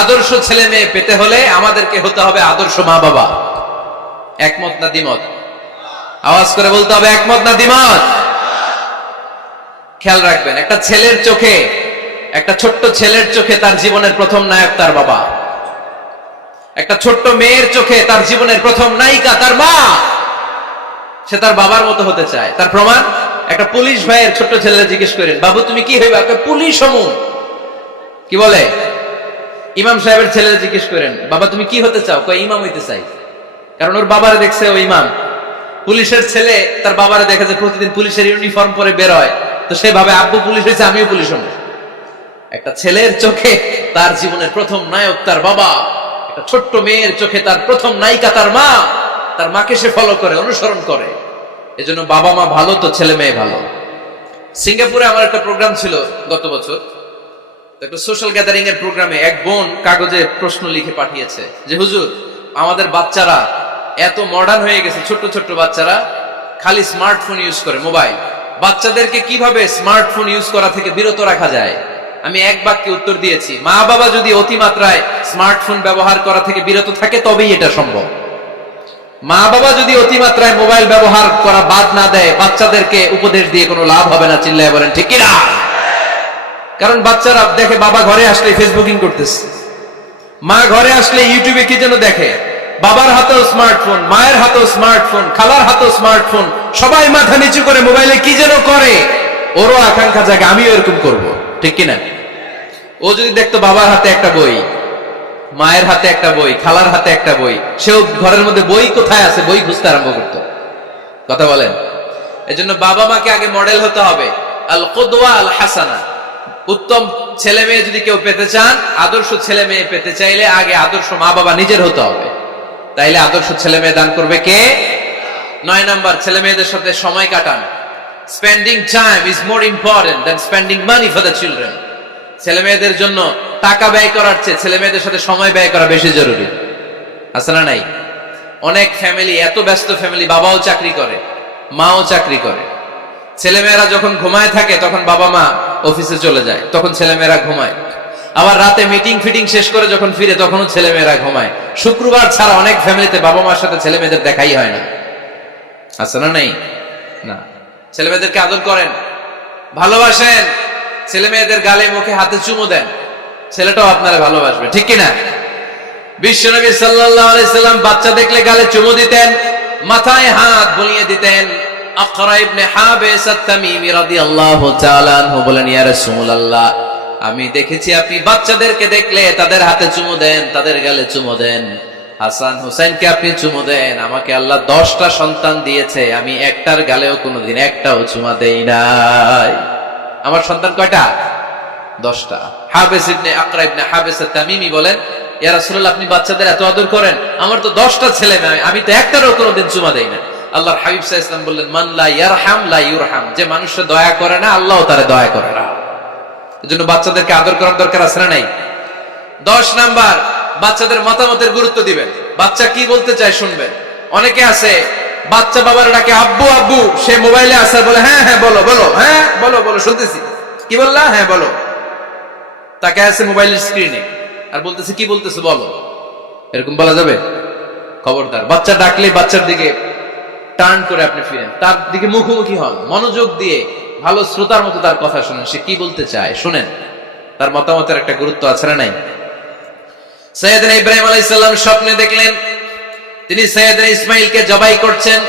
আদর্শ ছেলে মেয়ে পেতে হলে আমাদেরকে হতে হবে আদর্শ মা বাবা। একমত না দ্বিমত? আওয়াজ করে বলতে হবে একমত না দ্বিমত? খেয়াল রাখবেন, একটা ছেলের চোখে, একটা ছোট্ট ছেলের চোখে তার জীবনের প্রথম নায়ক তার বাবা। একটা ছোট্ট মেয়ের চোখে তার জীবনের প্রথম নায়িকা তার মা। সে তার বাবার মতো হতে চায়। তার প্রমাণ, একটা পুলিশ ভাইয়ের ছোট্ট ছেলেরা জিজ্ঞেস করেন, বাবু তুমি কি হইবা? পুলিশ হমু। কি বলে? ইমাম সাহেবের ছেলেরা জিজ্ঞেস করেন, বাবা তুমি কি হতে চাও? কয় ইমাম হইতে চাই। কারণ ওর বাবারে দেখছে ও ইমাম। পুলিশের ছেলে তার বাবারে দেখে যে প্রতিদিন পুলিশের ইউনিফর্ম পরে বের হয়, তো সে ভাবে আব্বু পুলিশ হয়েছে, আমিও পুলিশ হবো। একটা ছেলের চোখে তার জীবনের প্রথম নায়ক তার বাবা। একটা ছোট্ট মেয়ের চোখে তার প্রথম নায়িকা তার মা, তার মাকে সে ফলো করে, অনুসরণ করে। এজন্য বাবা মা ভালো তো ছেলে মেয়ে ভালো। সিঙ্গাপুরে আমার একটা প্রোগ্রাম ছিল গত বছর, একটা সোশ্যাল গ্যাদারিং এর প্রোগ্রামে এক বোন কাগজে প্রশ্ন লিখে পাঠিয়েছে যে হুজুর, আমাদের বাচ্চারা এত মডার্ন হয়ে গেছে, ছোট্ট ছোট্ট বাচ্চারা খালি স্মার্টফোন ইউজ করে, মোবাইল। বাচ্চাদেরকে কিভাবে স্মার্টফোন ইউজ করা থেকে বিরত রাখা যায়? আমি এক বাক্যে উত্তর দিয়েছি, মা বাবা যদি অতিমাত্রায় স্মার্টফোন ব্যবহার করা থেকে বিরত থাকে তবেই এটা সম্ভব। মা বাবা যদি অতিমাত্রায় মোবাইল ব্যবহার করা বাদ না দেয়, বাচ্চাদেরকে উপদেশ দিয়ে কোনো লাভ হবে না। চিল্লায় বলেন ঠিক কিনা? কারণ বাচ্চারা দেখে বাবা ঘরে আসলে ফেসবুকিং করতেছে, মা ঘরে আসলে ইউটিউবে কি যেন দেখে, বাবার হাতেও স্মার্টফোন, মায়ের হাতেও স্মার্টফোন, খালার হাতেও স্মার্টফোন, সবাই মাথা নিচু করে মোবাইলে কি যেন করে। ওরও আকাঙ্ক্ষা জাগে আমিও এরকম করব, ঠিক কিনা? ও যদি দেখতো বাবার হাতে একটা বই, মায়ের হাতে একটা বই, খালার হাতে একটা বই, সেও ঘরের মধ্যে বই কোথায় আছে বই খুঁজতে আরম্ভ করতো। কথা বলেন? এজন্য বাবা মাকে আগে মডেল হতে হবে, আল কুদওয়া আল হাসানা। উত্তম ছেলে মেয়ে যদি কেউ পেতে চান, আদর্শ ছেলে মেয়ে পেতে চাইলে আগে আদর্শ মা বাবা নিজের হতে হবে, তাইলে আদর্শ ছেলে মেয়ে দান করবে কে? 9 নাম্বার, ছেলে মেয়েদের সাথে সময় কাটান। Spending time is more important than spending money for the children. ছেলে মেয়েদের জন্য টাকা ব্যয় করার চেয়ে ছেলে মেয়েদের সাথে সময় ব্যয় করা বেশি জরুরি। আছে না নাই? অনেক ফ্যামিলি, এত ব্যস্ত ফ্যামিলি, বাবাও চাকরি করে, মাও চাকরি করে, ছেলেমেয়েরা যখন ঘুমায় থাকে তখন বাবা মা অফিসে চলে যায়, তখন ছেলেমেয়েরা ঘুমায়। আবার রাতে মিটিং ফিটিং শেষ করে যখন ফিরে তখনও ছেলেমেয়েরা ঘুমায়। শুক্রবার ছাড়া অনেক ফ্যামিলিতে বাবা মার সাথে ছেলে মেয়েদের দেখাই হয় না। আছে না নাই? না। ছেলে মেয়েদেরকে আদর করেন, ভালোবাসেন, ছেলে মেয়েদের গালে মুখে হাতে চুমু দেন, ছেলেটাও আপনারা ভালোবাসবে, ঠিক কিনা? বিশ্বনবী সাল্লাল্লাহু আলাইহি সাল্লাম বাচ্চা দেখলে গালে চুমু দিতেন, মাথায় হাত বুলিয়ে দিতেন। আকরা ইবনে হাবিস আত-তামিমি রাদিয়াল্লাহু তাআলা আনহু বলেন, ইয়া রাসূলুল্লাহ, আমি দেখেছি আপনি বাচ্চাদেরকে দেখলে তাদের হাতে চুমু দেন, তাদের গালে চুমু দেন। হাসান হুসাইনকে আপনি চুমু দেন। আমাকে আল্লাহ 10টা সন্তান দিয়েছে, আমি একটার গালেও কোনোদিন একটাও চুমা দেই নাই। আমার সন্তান কয়টা? 10টা। হাবিস ইবনে আকরা ইবনে হাবিস আত-তামিমি বলেন, ইয়া রাসূলুল্লাহ, আপনি বাচ্চাদের এত আদর করেন, আমার তো 10টা ছেলে মেয়ে, আমি তো একটারও কোনোদিন চুমা দেই না। আল্লাহর হাবিব সাল্লাল্লাহু আলাইহি ওয়াসাল্লাম বললেন, মান লা ইয়ারহাম লা ইউরহাম, যে মানুষে দয়া করে না আল্লাহও তারে দয়া করে না। এজন্য বাচ্চাদেরকে আদর করার দরকার আছে না নাই? 10 নাম্বার, বাচ্চাদের মতামতের গুরুত্ব দিবেন। বাচ্চা কি বলতে চায় শুনবেন। অনেকে আছে বাচ্চা বাবার ডাকে আব্বু আব্বু, সে মোবাইলে আছে বলে হ্যাঁ হ্যাঁ বলো বলো, হ্যাঁ বলো বলো শুনতেছি, কি বললা, হ্যাঁ বলো। তাকে আছে মোবাইলের স্ক্রিনে আর বলতেছে কি বলতেছে বলো। এরকম বলা যাবে? খবরদার। বাচ্চা ডাকলে বাচ্চার দিকে টার্ন করে আপনি ফিরেন, তার দিকে মুখোমুখি হন, মনোযোগ দিয়ে ভালো শ্রোতার মতো তার কথা শুনেন, সে কি বলতে চায় শুনেন। তার মতামতের একটা গুরুত্ব আছে না নাই? সাইয়েদনা ইব্রাহিম আলাইহিস সালাম স্বপ্নে দেখলেন তিনি সাইয়েদনা ইসমাঈলকে জবাই করছেন।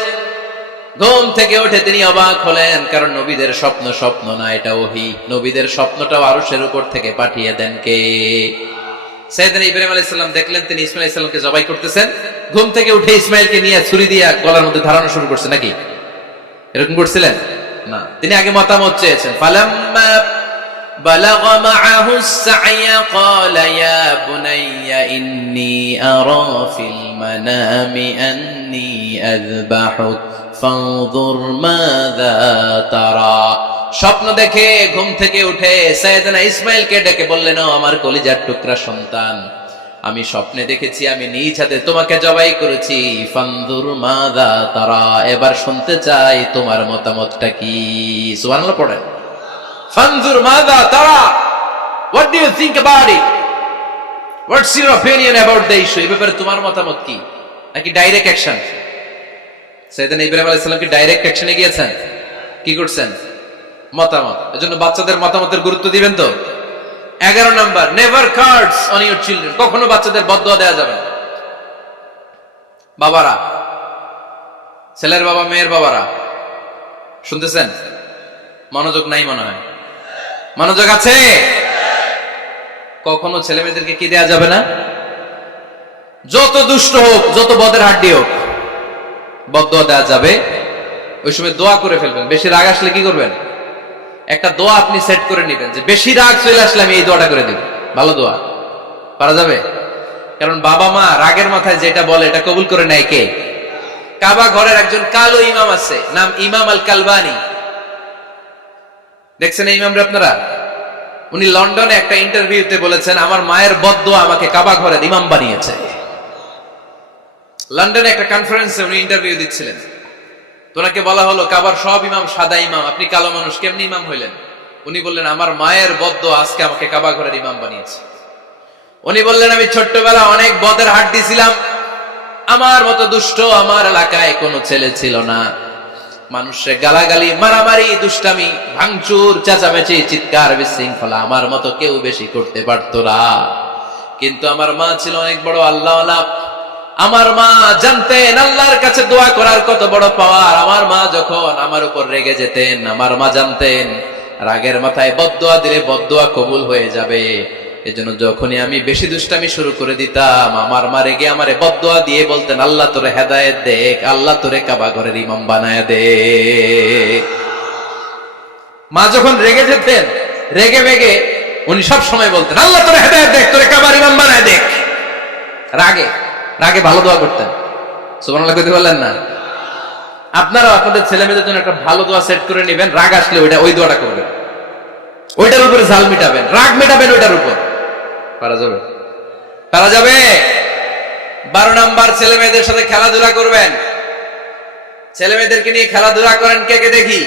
ঘুম থেকে উঠে তিনি অবাক হলেন, কারণ নবীদের স্বপ্ন স্বপ্ন না, এটা ওহী। নবীদের স্বপ্নটাও আরশের উপর থেকে পাঠিয়ে দেন কে? সাইয়েদনা ইব্রাহিম আলাইহিস সালাম দেখলেন তিনি ইসমাঈল আলাইহিস সালামকে জবাই করতেছেন। ঘুম থেকে উঠে ইসমাঈলকে নিয়ে ছুরি দিয়ে গলার মধ্যে ধারানো শুরু করছে নাকি? এরকম করছিলেন না, তিনি আগে মতামত চেয়েছেন। ফালাম্মা বালাগা মাআহুস সা'য়া ক্বালা ইয়া বুনাইয়া ইন্নী আরা ফিল মানামি আন্নী আযবাহুক ফানজুর মাযা তারা। স্বপ্ন দেখে ঘুম থেকে উঠে সাইয়েদনা ইসমাঈলকে ডেকে বললেন, ও আমার কলিজার টুকরা সন্তান, আমি স্বপ্নে দেখেছি আমি নিজ হাতে তোমাকে জবাই করেছি। ফানজুর মাযা তারা, এবার শুনতে চাই তোমার মতামতটা কি। সুবহানাল্লাহ পড়েন। ফানজুর মাযা তারা, what do you think about it? What's your opinion about the issue? এই ব্যাপারে তোমার মতামত কি? নাকি ডাইরেক্ট অ্যাকশন? সাইয়েদনা ইব্রাহিম আলাইহিস সালাম কি ডাইরেক্ট অ্যাকশনে গিয়েছেন? কি করছেন? মতামত। এজন্য বাচ্চাদের মতামতের গুরুত্ব দিবেন তো। 11 number, never cards on your children. কখনো বাচ্চাদের বদদোয়া দেওয়া যাবে না। বাবারা, ছেলের বাবা মেয়ের বাবারা শুনতেছেন? মনোযোগ নাই মনে হয়। মনোযোগ আছে? কখনো ছেলে মেয়েদেরকে কি দেয়া যাবে না? যত দুষ্ট হোক, যত বদের হাড্ডি হোক, বদদোয়া দেওয়া যাবে। ওই সময় দোয়া করে ফেলবেন। বেশি রাগ আসলে কি করবেন? একটা দোয়া আপনি সেট করে নেবেন যে বেশি রাগ চলে আসলে আমি এই দোয়াটা করে দিব। ভালো দোয়া পারা যাবে? কারণ বাবা মা রাগের মাথায় যেটা বলে এটা কবুল করে নেয় কে? কাবা ঘরের একজন কালো ইমাম আছে, নাম ইমাম আল কালবানি। দেখছেন এই ইমামরা আপনারা? উনি লন্ডনে একটা ইন্টারভিউতে বলেছেন, আমার মায়ের বদদোয়া আমাকে কাবা ঘরের ইমাম বানিয়েছে। লন্ডনে একটা কনফারেন্সে উনি ইন্টারভিউ দিচ্ছিলেন। ওনাকে বলা হলো, কাবার সব ইমাম সাদা ইমাম, আপনি কালো মানুষ, কেমনি ইমাম হইলেন? উনি বললেন, আমার মায়ের বদদোয়া আজকে আমাকে কাবা ঘরের ইমাম বানিয়েছে। উনি বললেন, আমি ছোট্টবেলা অনেক বদের হাট দিছিলাম, আমার মতো দুষ্ট আমার এলাকায় কোনো ছেলে ছিল না। মানুষের গালাগালি, মারামারি, দুষ্টামি, ভাঙচুর, চেঁচামেচি, চিৎকার, বিশৃঙ্খলা আমার মতো কেউ বেশি করতে পারতো না। কিন্তু আমার মা ছিল অনেক বড় আল্লাহওয়ালা। আমার মা জানতেন আল্লাহর কাছে দোয়া করার কত বড় পাওয়ার। আমার মা যখন আমার উপর রেগে যেতেন, আমার মা জানতেন রাগের মাথায় বদদোয়া দিলে বদদোয়া কবুল হয়ে যাবে। এজন্য যখনই আমি বেশি দুষ্টামি শুরু করে দিতাম, আমার মা রেগে আমারে বদদোয়া দিয়ে বলতেন, আল্লাহ তোরে হেদায়েত দেখ, আল্লাহ তোরে কাবা ঘরের ইমাম বানায় দে। মা যখন রেগে যেতেন, রেগে বেগে উনি সব সময় বলতেন, আল্লাহ তোরে হেদায়েত দেখ, তোরে কাবার ইমাম বানায় দেখ। রাগে রাগে ভালো দোয়া করতেন। সুবহানাল্লাহ কইতে বললেন না? আপনারা আপনাদের ছেলে মেয়েদের জন্য একটা ভালো দোয়া সেট করে নেবেন, রাগ আসলে ওই দোয়াটা করবেন, ওইটার উপরে ঝাল মিটাবেন, রাগ মেটাবেন ওইটার উপর। পারা যাবে? পারা যাবে? 12 নাম্বার, ছেলে মেয়েদের সাথে খেলাধুলা করবেন। ছেলে মেয়েদেরকে নিয়ে খেলাধুলা করেন, কে কে দেখি।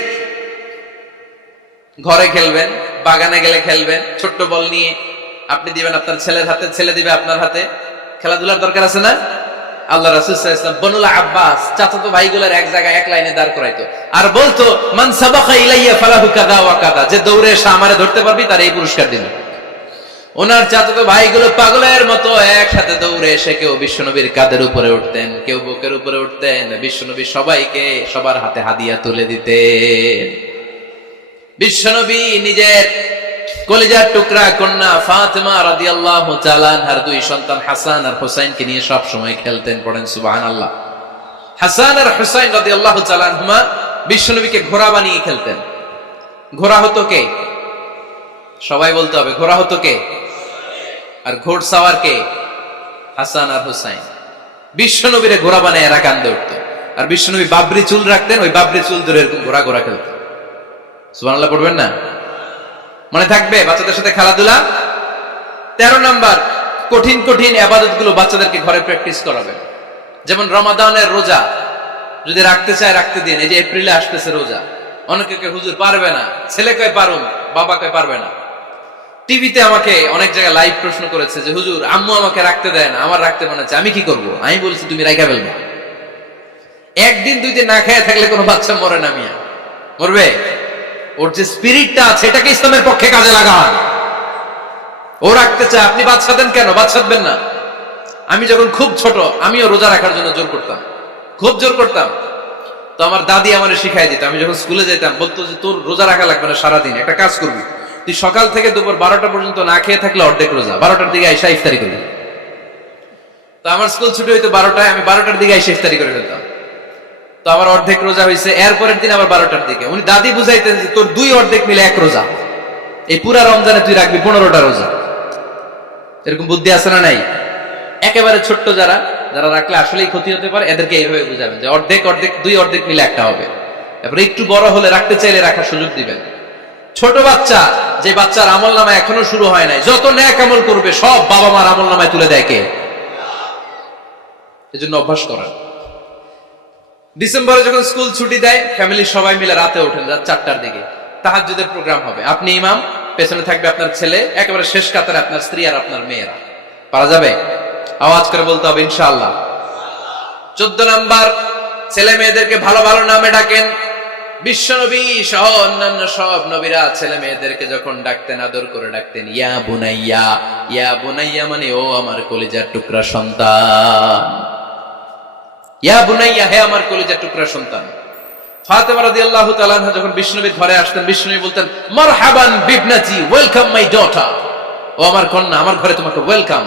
ঘরে খেলবেন, বাগানে গেলে খেলবেন, ছোট্ট বল নিয়ে আপনি দিবেন আপনার ছেলের হাতে, ছেলে দিবে আপনার হাতে। খেলাধুলার দরকার আছে না? আল্লাহ রাসূল সাল্লাল্লাহু আলাইহি ওয়াসাল্লাম বনুল আব্বাস চাচাতো ভাইগুলোর এক জায়গায় এক লাইনে দাঁড় করাইতো, আর বলতো, মান সাবাকা ইলাইয়া ফালাহু কাযা ওয়া কাযা, যে দৌড়ে এসে আমারে ধরতে পারবি তার এই পুরস্কার দিন। ওনার চাচাতো ভাইগুলো পাগলের মতো একসাথে দৌড়ে এসে কেউ বিশ্বনবীর কাঁধের উপরে উঠতেন, কেউ বুকের উপরে উঠতেন। বিশ্বনবী সবাইকে সবার হাতে হাদিয়া তুলে দিতেন। বিশ্বনবী নিজের কলিজার টুকরা কন্যা ফাতেমা রাদিয়াল্লাহু তাআলা আনহার 2 সন্তান হাসান আর হুসাইনকে নিয়ে সব সময় খেলতেন। পড়েন সুবহানাল্লাহ। হাসান আর হুসাইন রাদিয়াল্লাহু তাআলা আনহুমা বিশ্বনবীকে ঘোড়া বানিয়ে খেলতেন। ঘোড়া হতো কে? সবাই বলতে হবে, ঘোড়া হতো কে? আর ঘোড়সাওয়ার কে? হাসান আর হুসাইন। বিশ্বনবীরে ঘোড়া বানায় এরা কান্দে উঠত, আর বিশ্বনবী বাবরি চুল রাখতেন, ওই বাবরি চুল ধরে এরকম ঘোড়া ঘোড়া খেলতেন। সুবহানাল্লাহ পড়বেন না? মনে থাকবে বাচ্চাদের সাথে খেলাধুলা। 13 নাম্বার, কঠিন কঠিন ইবাদত গুলো বাচ্চাদেরকে ঘরে প্র্যাকটিস করাবেন। যেমন রমাদানের রোজা যদি রাখতে চায় রাখতে দিন। এই যে এপ্রিলে আসতেছে রোজা, অনেকে হুজুর পারবে না, ছেলে কয় পারুম, বাবা কয় পারবে না। টিভিতে আমাকে অনেক জায়গায় লাইভ প্রশ্ন করেছে যে হুজুর আম্মু আমাকে রাখতে দেয় না, আমার রাখতে মনে হচ্ছে, আমি কি করব? আমি বলছি তুমি রাইখা ফেলবা। একদিন 2 দিন না খেয়ে থাকলে কোনো বাচ্চা মরে না মিয়া, মরবে? ওর যে স্পিরিটটা আছে এটাকে ইসলামের পক্ষে কাজে লাগান। ও রাখতে চায়, আপনি বাচ্চা দেন কেন? বাচ্চা দেবেন না। আমি যখন খুব ছোট, আমিও রোজা রাখার জন্য জোর করতাম, খুব জোর করতাম। তো আমার দাদি আমারে শিখাই দিত। আমি যখন স্কুলে যেতাম বলতো যে তোর রোজা রাখা লাগবে না, সারাদিন একটা কাজ করবি, তুই সকাল থেকে দুপুর 12টা পর্যন্ত না খেয়ে থাকলে অর্ধেক রোজা, 12টার দিকে আইসা ইফতারি করবি। তো আমার স্কুল ছুটি হইতো 12টায়, আমি 12টার দিকে আইসা ইফতারি করে ফেলতাম। তো আমার অর্ধেক রোজা হয়েছে। এরপরের দিন আবার 12টার দিকে উনি দাদি বুঝাইতেন যে তোর 2 অর্ধেক মিলে 1 রোজা, এই পুরা রমজানে তুই রাখবি 15টা রোজা। এরকম বুদ্ধি আছে না নাই? একেবারে ছোট্ট যারা যারা রাখলে আসলেই ক্ষতি হতে পারে, এদেরকে এইভাবে বুঝাবেন যে অর্ধেক অর্ধেক 2 অর্ধেক মিলে 1টা হবে। এরপরে একটু বড় হলে রাখতে চাইলে রাখার সুযোগ দিবেন। ছোট বাচ্চা, যে বাচ্চার আমল নামা এখনো শুরু হয় নাই, যত নেক আমল করবে সব বাবা মার আমল নামায় তুলে দেয় কে? এজন্য অভ্যাস করেন। ডিসেম্বরে যখন স্কুল ছুটি দেয়, ফ্যামিলির সবাই মিলে রাতে ওঠেন, রাত 4টার দিকে তাহাজ্জুদের প্রোগ্রাম হবে। আপনি ইমাম, পেছনে থাকবে আপনার ছেলে, একেবারে শেষ কাতারে আপনার স্ত্রী আর আপনার মেয়েরা। পারা যাবে? আওয়াজ করে বলতে হবে ইনশাআল্লাহ। 14 নাম্বার, ছেলে মেয়েদেরকে ভালো ভালো নামে ডাকেন। বিশ্বনবী সহ অন্যান্য সব নবীরা ছেলে মেয়েদেরকে যখন ডাকতেন আদর করে ডাকতেন ইয়া বুনাইয়া। ইয়া বুনাইয়া মানে ও আমার কলিজার টুকরা সন্তান। ইয়া বুনাইয়া, হে আমার কলিজার টুকরা সন্তান। ফাতেমা রাদিয়াল্লাহু তাআলা আনহা যখন বিশ্বনবীর ঘরে আসতেন, বিশ্বনবী বলতেন মারহাবান বিবনাতি, ওয়েলকাম মাই ডটার। ও আমার কন্যা, আমার ঘরে তোমাকে ওয়েলকাম।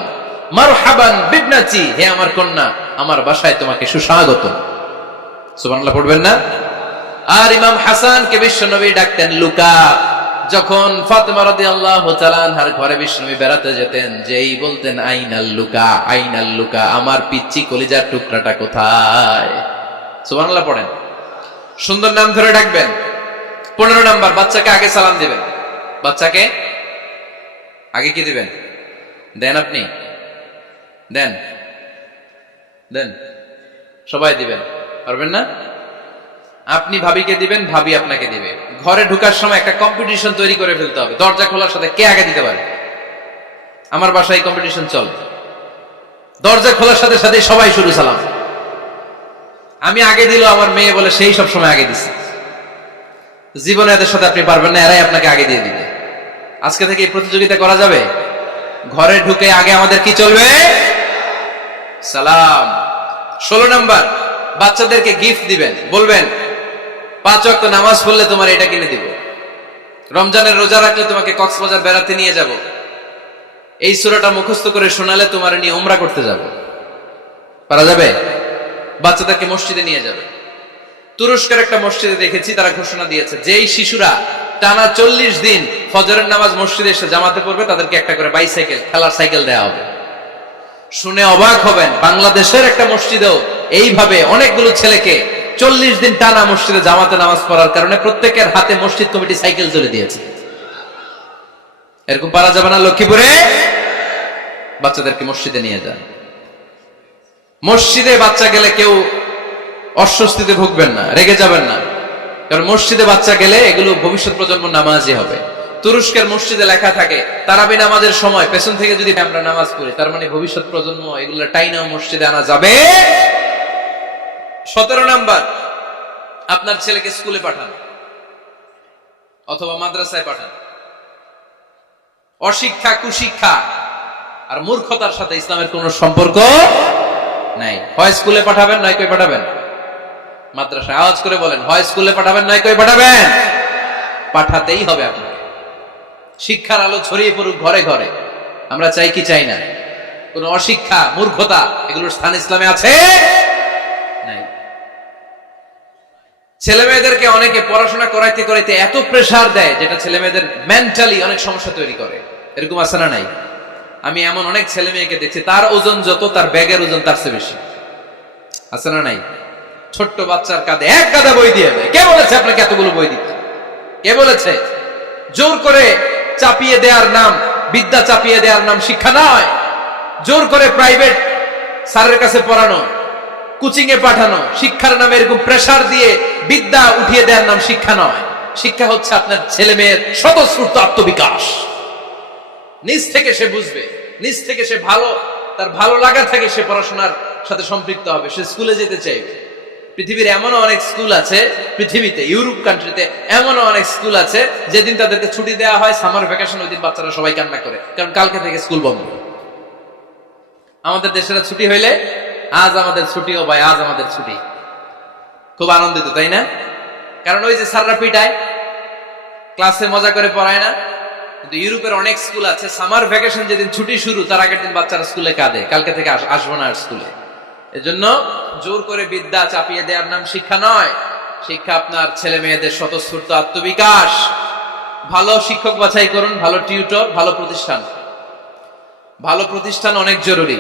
মারহাবান বিবনাতি, হে আমার কন্যা, আমার বাসায় তোমাকে সুস্বাগত। সুবহানাল্লাহ পড়বেন না? আর ইমাম হাসানকে বিশ্বনবী ডাকতেন লুকা, যখন ফাতেমা রাদিয়াল্লাহু তাআলা আনহার ঘরে বিষ্ণু বেড়াতে যেতেন, যেই বলতেন আইনাল লুকা, আইনাল লুকা, আমার পিচ্চি কলিজার টুকরাটা কোথায়? সুবহানাল্লাহ পড়েন। সুন্দর নাম ধরে ডাকবেন। 15 নাম্বার, বাচ্চাকে আগে সালাম দিবেন। বাচ্চাকে আগে কি দিবেন? দেন আপনি? দেন দেন, সবাই দিবেন, পারবেন না? আপনি ভাবিকে দিবেন, ভাবি আপনাকে দিবে। ঘরে ঢোকার সময় একটা কম্পিটিশন তৈরি করে ফেলতে হবে, দরজা খোলার সাথে কে আগে দিতে পারে। আমার বাসায় কম্পিটিশন চলে, দরজা খোলার সাথে সাথে সবাই শুরু সালাম। আমি আগে দিল, আমার মেয়ে বলে সেই সব সময় আগে দিচ্ছে। জীবনে এদের সাথে আপনি পারবেন না, এরাই আপনাকে আগে দিয়ে দিবে। আজকে থেকে এই প্রতিযোগিতা করা যাবে। ঘরে ঢুকে আগে আমাদের কি চলবে? সালাম। 16 নাম্বার, বাচ্চাদেরকে গিফট দিবেন। বলবেন 5 ওয়াক্ত নামাজ পড়লে তোমার এটা কিনে দিব, রমজানের রোজা রাখলে তোমাকে কক্সবাজার বেড়াতে নিয়ে যাব, এই সূরাটা মুখস্থ করে শোনালে তোমার নিয়ে উমরা করতে যাব। পারা যাবে? বাচ্চাদেরকে মসজিদে নিয়ে যাবে। তুরস্কের একটা মসজিদে দেখেছি, তারা ঘোষণা দিয়েছে যেই শিশুরা টানা 40 দিন ফজরের নামাজ মসজিদে এসে জামাতে পড়বে, তাদেরকে একটা করে বাইসাইকেল, খেলার সাইকেল দেওয়া হবে। শুনে অবাক হবেন, বাংলাদেশের একটা মসজিদেও এইভাবে অনেকগুলো ছেলেকে 40 দিন টানা মসজিদে জামাতে নামাজ পড়ার কারণে প্রত্যেকের হাতে মসজিদ কমিটি সাইকেল তুলে দিয়েছে। এরকম পারা যাবে না? লক্ষ্মীপুরে বাচ্চাদেরকে মসজিদে নিয়ে যান। মসজিদে বাচ্চা গেলে কেউ অস্বস্তিতে ভুগবেন না, রেগে যাবেন না, কারণ মসজিদে বাচ্চা গেলে এগুলো ভবিষ্যৎ প্রজন্ম নামাজি হবে। তুরস্কের মসজিদে লেখা থাকে তারাবি নামাজের সময় পেছন থেকে যদি আমরা নামাজ পড়ি, তার মানে ভবিষ্যৎ প্রজন্ম এগুলো টাইনাও মসজিদে আনা যাবে। 17 নাম্বার, আপনার ছেলেকে স্কুলে পাঠান অথবা মাদ্রাসায় পাঠান। অশিক্ষা, কুশিক্ষা আর মূর্খতার সাথে ইসলামের কোন সম্পর্ক নাই। হয় স্কুলে পাঠাবেন, নয় কই পাঠাবেন মাদ্রাসায়। আওয়াজ করে বলেন, হয় স্কুলে পাঠাবেন, নয় কই পাঠাবেন। পাঠাতেই হবে আপনাকে। শিক্ষার আলো ছড়িয়ে পড়ুক ঘরে ঘরে, আমরা চাই কি চাই না? কোন অশিক্ষা, মূর্খতা এগুলোর স্থান ইসলামে আছে নাই। ছেলে মেয়েদেরকে অনেকে পড়াশোনা করাইতে করাইতে এত প্রেসার দেয়, যেটা ছেলে মেয়েদের মেন্টালি অনেক সমস্যা তৈরি করে। এরকম আছে না নাই? আমি এমন অনেক ছেলে মেয়েকে দেখছি, তার ওজন যত, তার ব্যাগের ওজন তার চেয়ে বেশি। আছে না নাই? ছোট্ট বাচ্চার কাঁধে এক গাদা বই দিয়ে দেয়। কে বলেছে আপনাকে এতগুলো বই দিতে? কে বলেছে? জোর করে চাপিয়ে দেওয়ার নাম, বিদ্যা চাপিয়ে দেওয়ার নাম শিক্ষা নয়। জোর করে প্রাইভেট স্যারের কাছে পড়ানো, কোচিং এ পাঠানো, শিক্ষার নামে এরকম প্রেসার দিয়ে বিদ্যা উঠিয়ে দেওয়ার নাম শিক্ষা নয়। শিক্ষা হচ্ছে আপনার ছেলে মেয়ের স্বতঃস্ফূর্ত আত্মবিকাশ। নিজ থেকে সে বুঝবে, নিজ থেকে সে তার ভালো লাগা থেকে সে পড়াশোনার সাথে সম্পৃক্ত হবে, সে স্কুলে যেতে চাইবে। পৃথিবীর এমনও অনেক স্কুল আছে, পৃথিবীতে ইউরোপ কান্ট্রিতে এমনও অনেক স্কুল আছে, যেদিন তাদেরকে ছুটি দেওয়া হয় সামার ভ্যাকেশন, ওই দিন বাচ্চারা সবাই কান্না করে, কারণ কালকে থেকে স্কুল বন্ধ। আমাদের দেশের ছুটি হইলে আজ আমাদের ছুটি, ও ভাই আজ আমাদের ছুটি, খুব আনন্দিত, তাই না? কারণ ওই যে স্যাররা পিটায়, ক্লাসে মজা করে পড়ায় না। কিন্তু ইউরোপের অনেক স্কুল আছে, সামার ভ্যাকেশন যেদিন ছুটি শুরু, তার আগের দিন বাচ্চারা স্কুলে কাঁদে, কালকে থেকে আসবো না আর স্কুলে। এজন্য জোর করে বিদ্যা চাপিয়ে দেওয়ার নাম শিক্ষা নয়। শিক্ষা আপনার ছেলে মেয়েদের স্বতঃস্ফূর্ত আত্মবিকাশ। ভালো শিক্ষক বাছাই করুন, ভালো টিউটর, ভালো প্রতিষ্ঠান। ভালো প্রতিষ্ঠান অনেক জরুরি।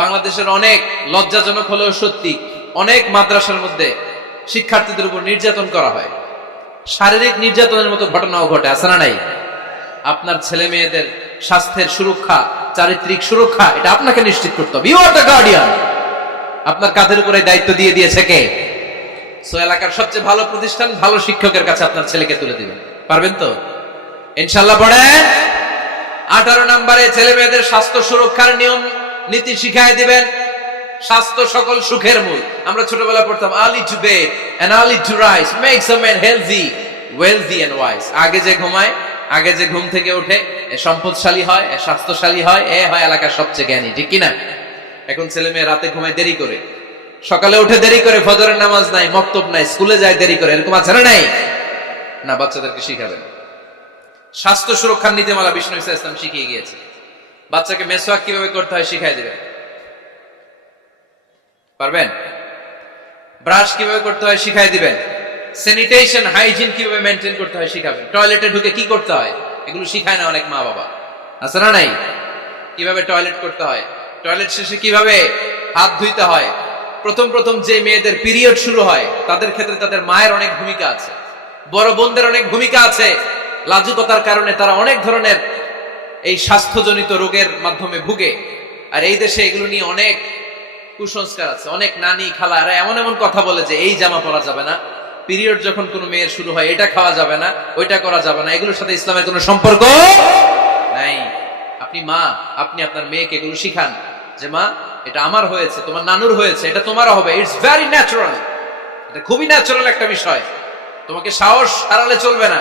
বাংলাদেশের অনেক, লজ্জাজনক হলেও সত্যি, অনেক মাদ্রাসার মধ্যে শিক্ষার্থীদের উপর নির্যাতন করা হয়, শারীরিক নির্যাতনের মতো ঘটনাও ঘটে। আছে না নাই? আপনার ছেলে মেয়েদের স্বাস্থ্যের সুরক্ষা, চারিত্রিক সুরক্ষা, এটা আপনাকে নিশ্চিত করতে হবে। You are the guardian. আপনার কাঁধের উপরে দায়িত্ব দিয়ে দিয়েছে কে? সো এলাকার সবচেয়ে ভালো প্রতিষ্ঠান, ভালো শিক্ষকের কাছে আপনার ছেলেকে তুলে দিবেন। পারবেন তো ইনশাআল্লাহ? পড়েন। 18 নম্বরে ছেলে মেয়েদের স্বাস্থ্য সুরক্ষার নিয়ম নীতি শিখায় দিবেন। স্বাস্থ্য সকল সুখের মূল। আমরা ছোটবেলা পড়তাম early to bed and early to rise makes a man healthy, wealthy and wise. আগে যে ঘুমায়, আগে যে ঘুম থেকে ওঠে, এ সম্পদশালী হয়, এ স্বাস্থ্যশালী হয়, এ হয় এলাকার সবচেয়ে জ্ঞানী। ঠিক কিনা? এখন ছেলে মেয়ে রাতে ঘুমায় দেরি করে, সকালে উঠে দেরি করে, ফজরের নামাজ নাই, মক্তব নাই, স্কুলে যায় দেরি করে। এরকম আছে না নাই? না, বাচ্চাদেরকে শিখাবেন। স্বাস্থ্য সুরক্ষার নীতিমালা বিষ্ণু ইসলাম শিখিয়ে গিয়েছে। বাচ্চাকে মেসওয়াক কিভাবে করতে হয় শিখাই দিবেন। পারবেন? ব্রাশ কিভাবে করতে হয় শিখাই দিবেন। স্যানিটেশন হাইজিন কিভাবে মেনটেন করতে হয় শিখাবেন, টয়লেটে ঢুকে কি করতে হয় এগুলো শিখায় না অনেক মা বাবা, আছে না নাই? কিভাবে টয়লেট করতে হয়, টয়লেট শেষে কিভাবে হাত ধুইতে হয়। প্রথম প্রথম যে মেয়েদের পিরিয়ড শুরু হয় তাদের ক্ষেত্রে তাদের মায়ের অনেক ভূমিকা আছে, বড় বোনদের অনেক ভূমিকা আছে। লাজুকতার কারণে তারা অনেক ধরনের এই স্বাস্থ্যজনিত রোগের মাধ্যমে ভুগে। আর এই দেশে এগুলো নিয়ে অনেক কুসংস্কার আছে, অনেক নানি খালারা এমন এমন কথা বলে যে এই জামা পরা যাবে না, পিরিয়ড যখন কোনো মেয়ের শুরু হয় এটা খাওয়া যাবে না, ওইটা করা যাবে না। এগুলোর সাথে ইসলামের কোনো সম্পর্ক নাই। আপনি মা, আপনি আপনার মেয়েকে এগুলো শিখান যে মা এটা আমার হয়েছে, তোমার নানুর হয়েছে, এটা তোমারও হবে। ইটস ভেরি ন্যাচারাল, এটা খুবই ন্যাচারাল একটা বিষয়, তোমাকে সাহস হারালে চলবে না,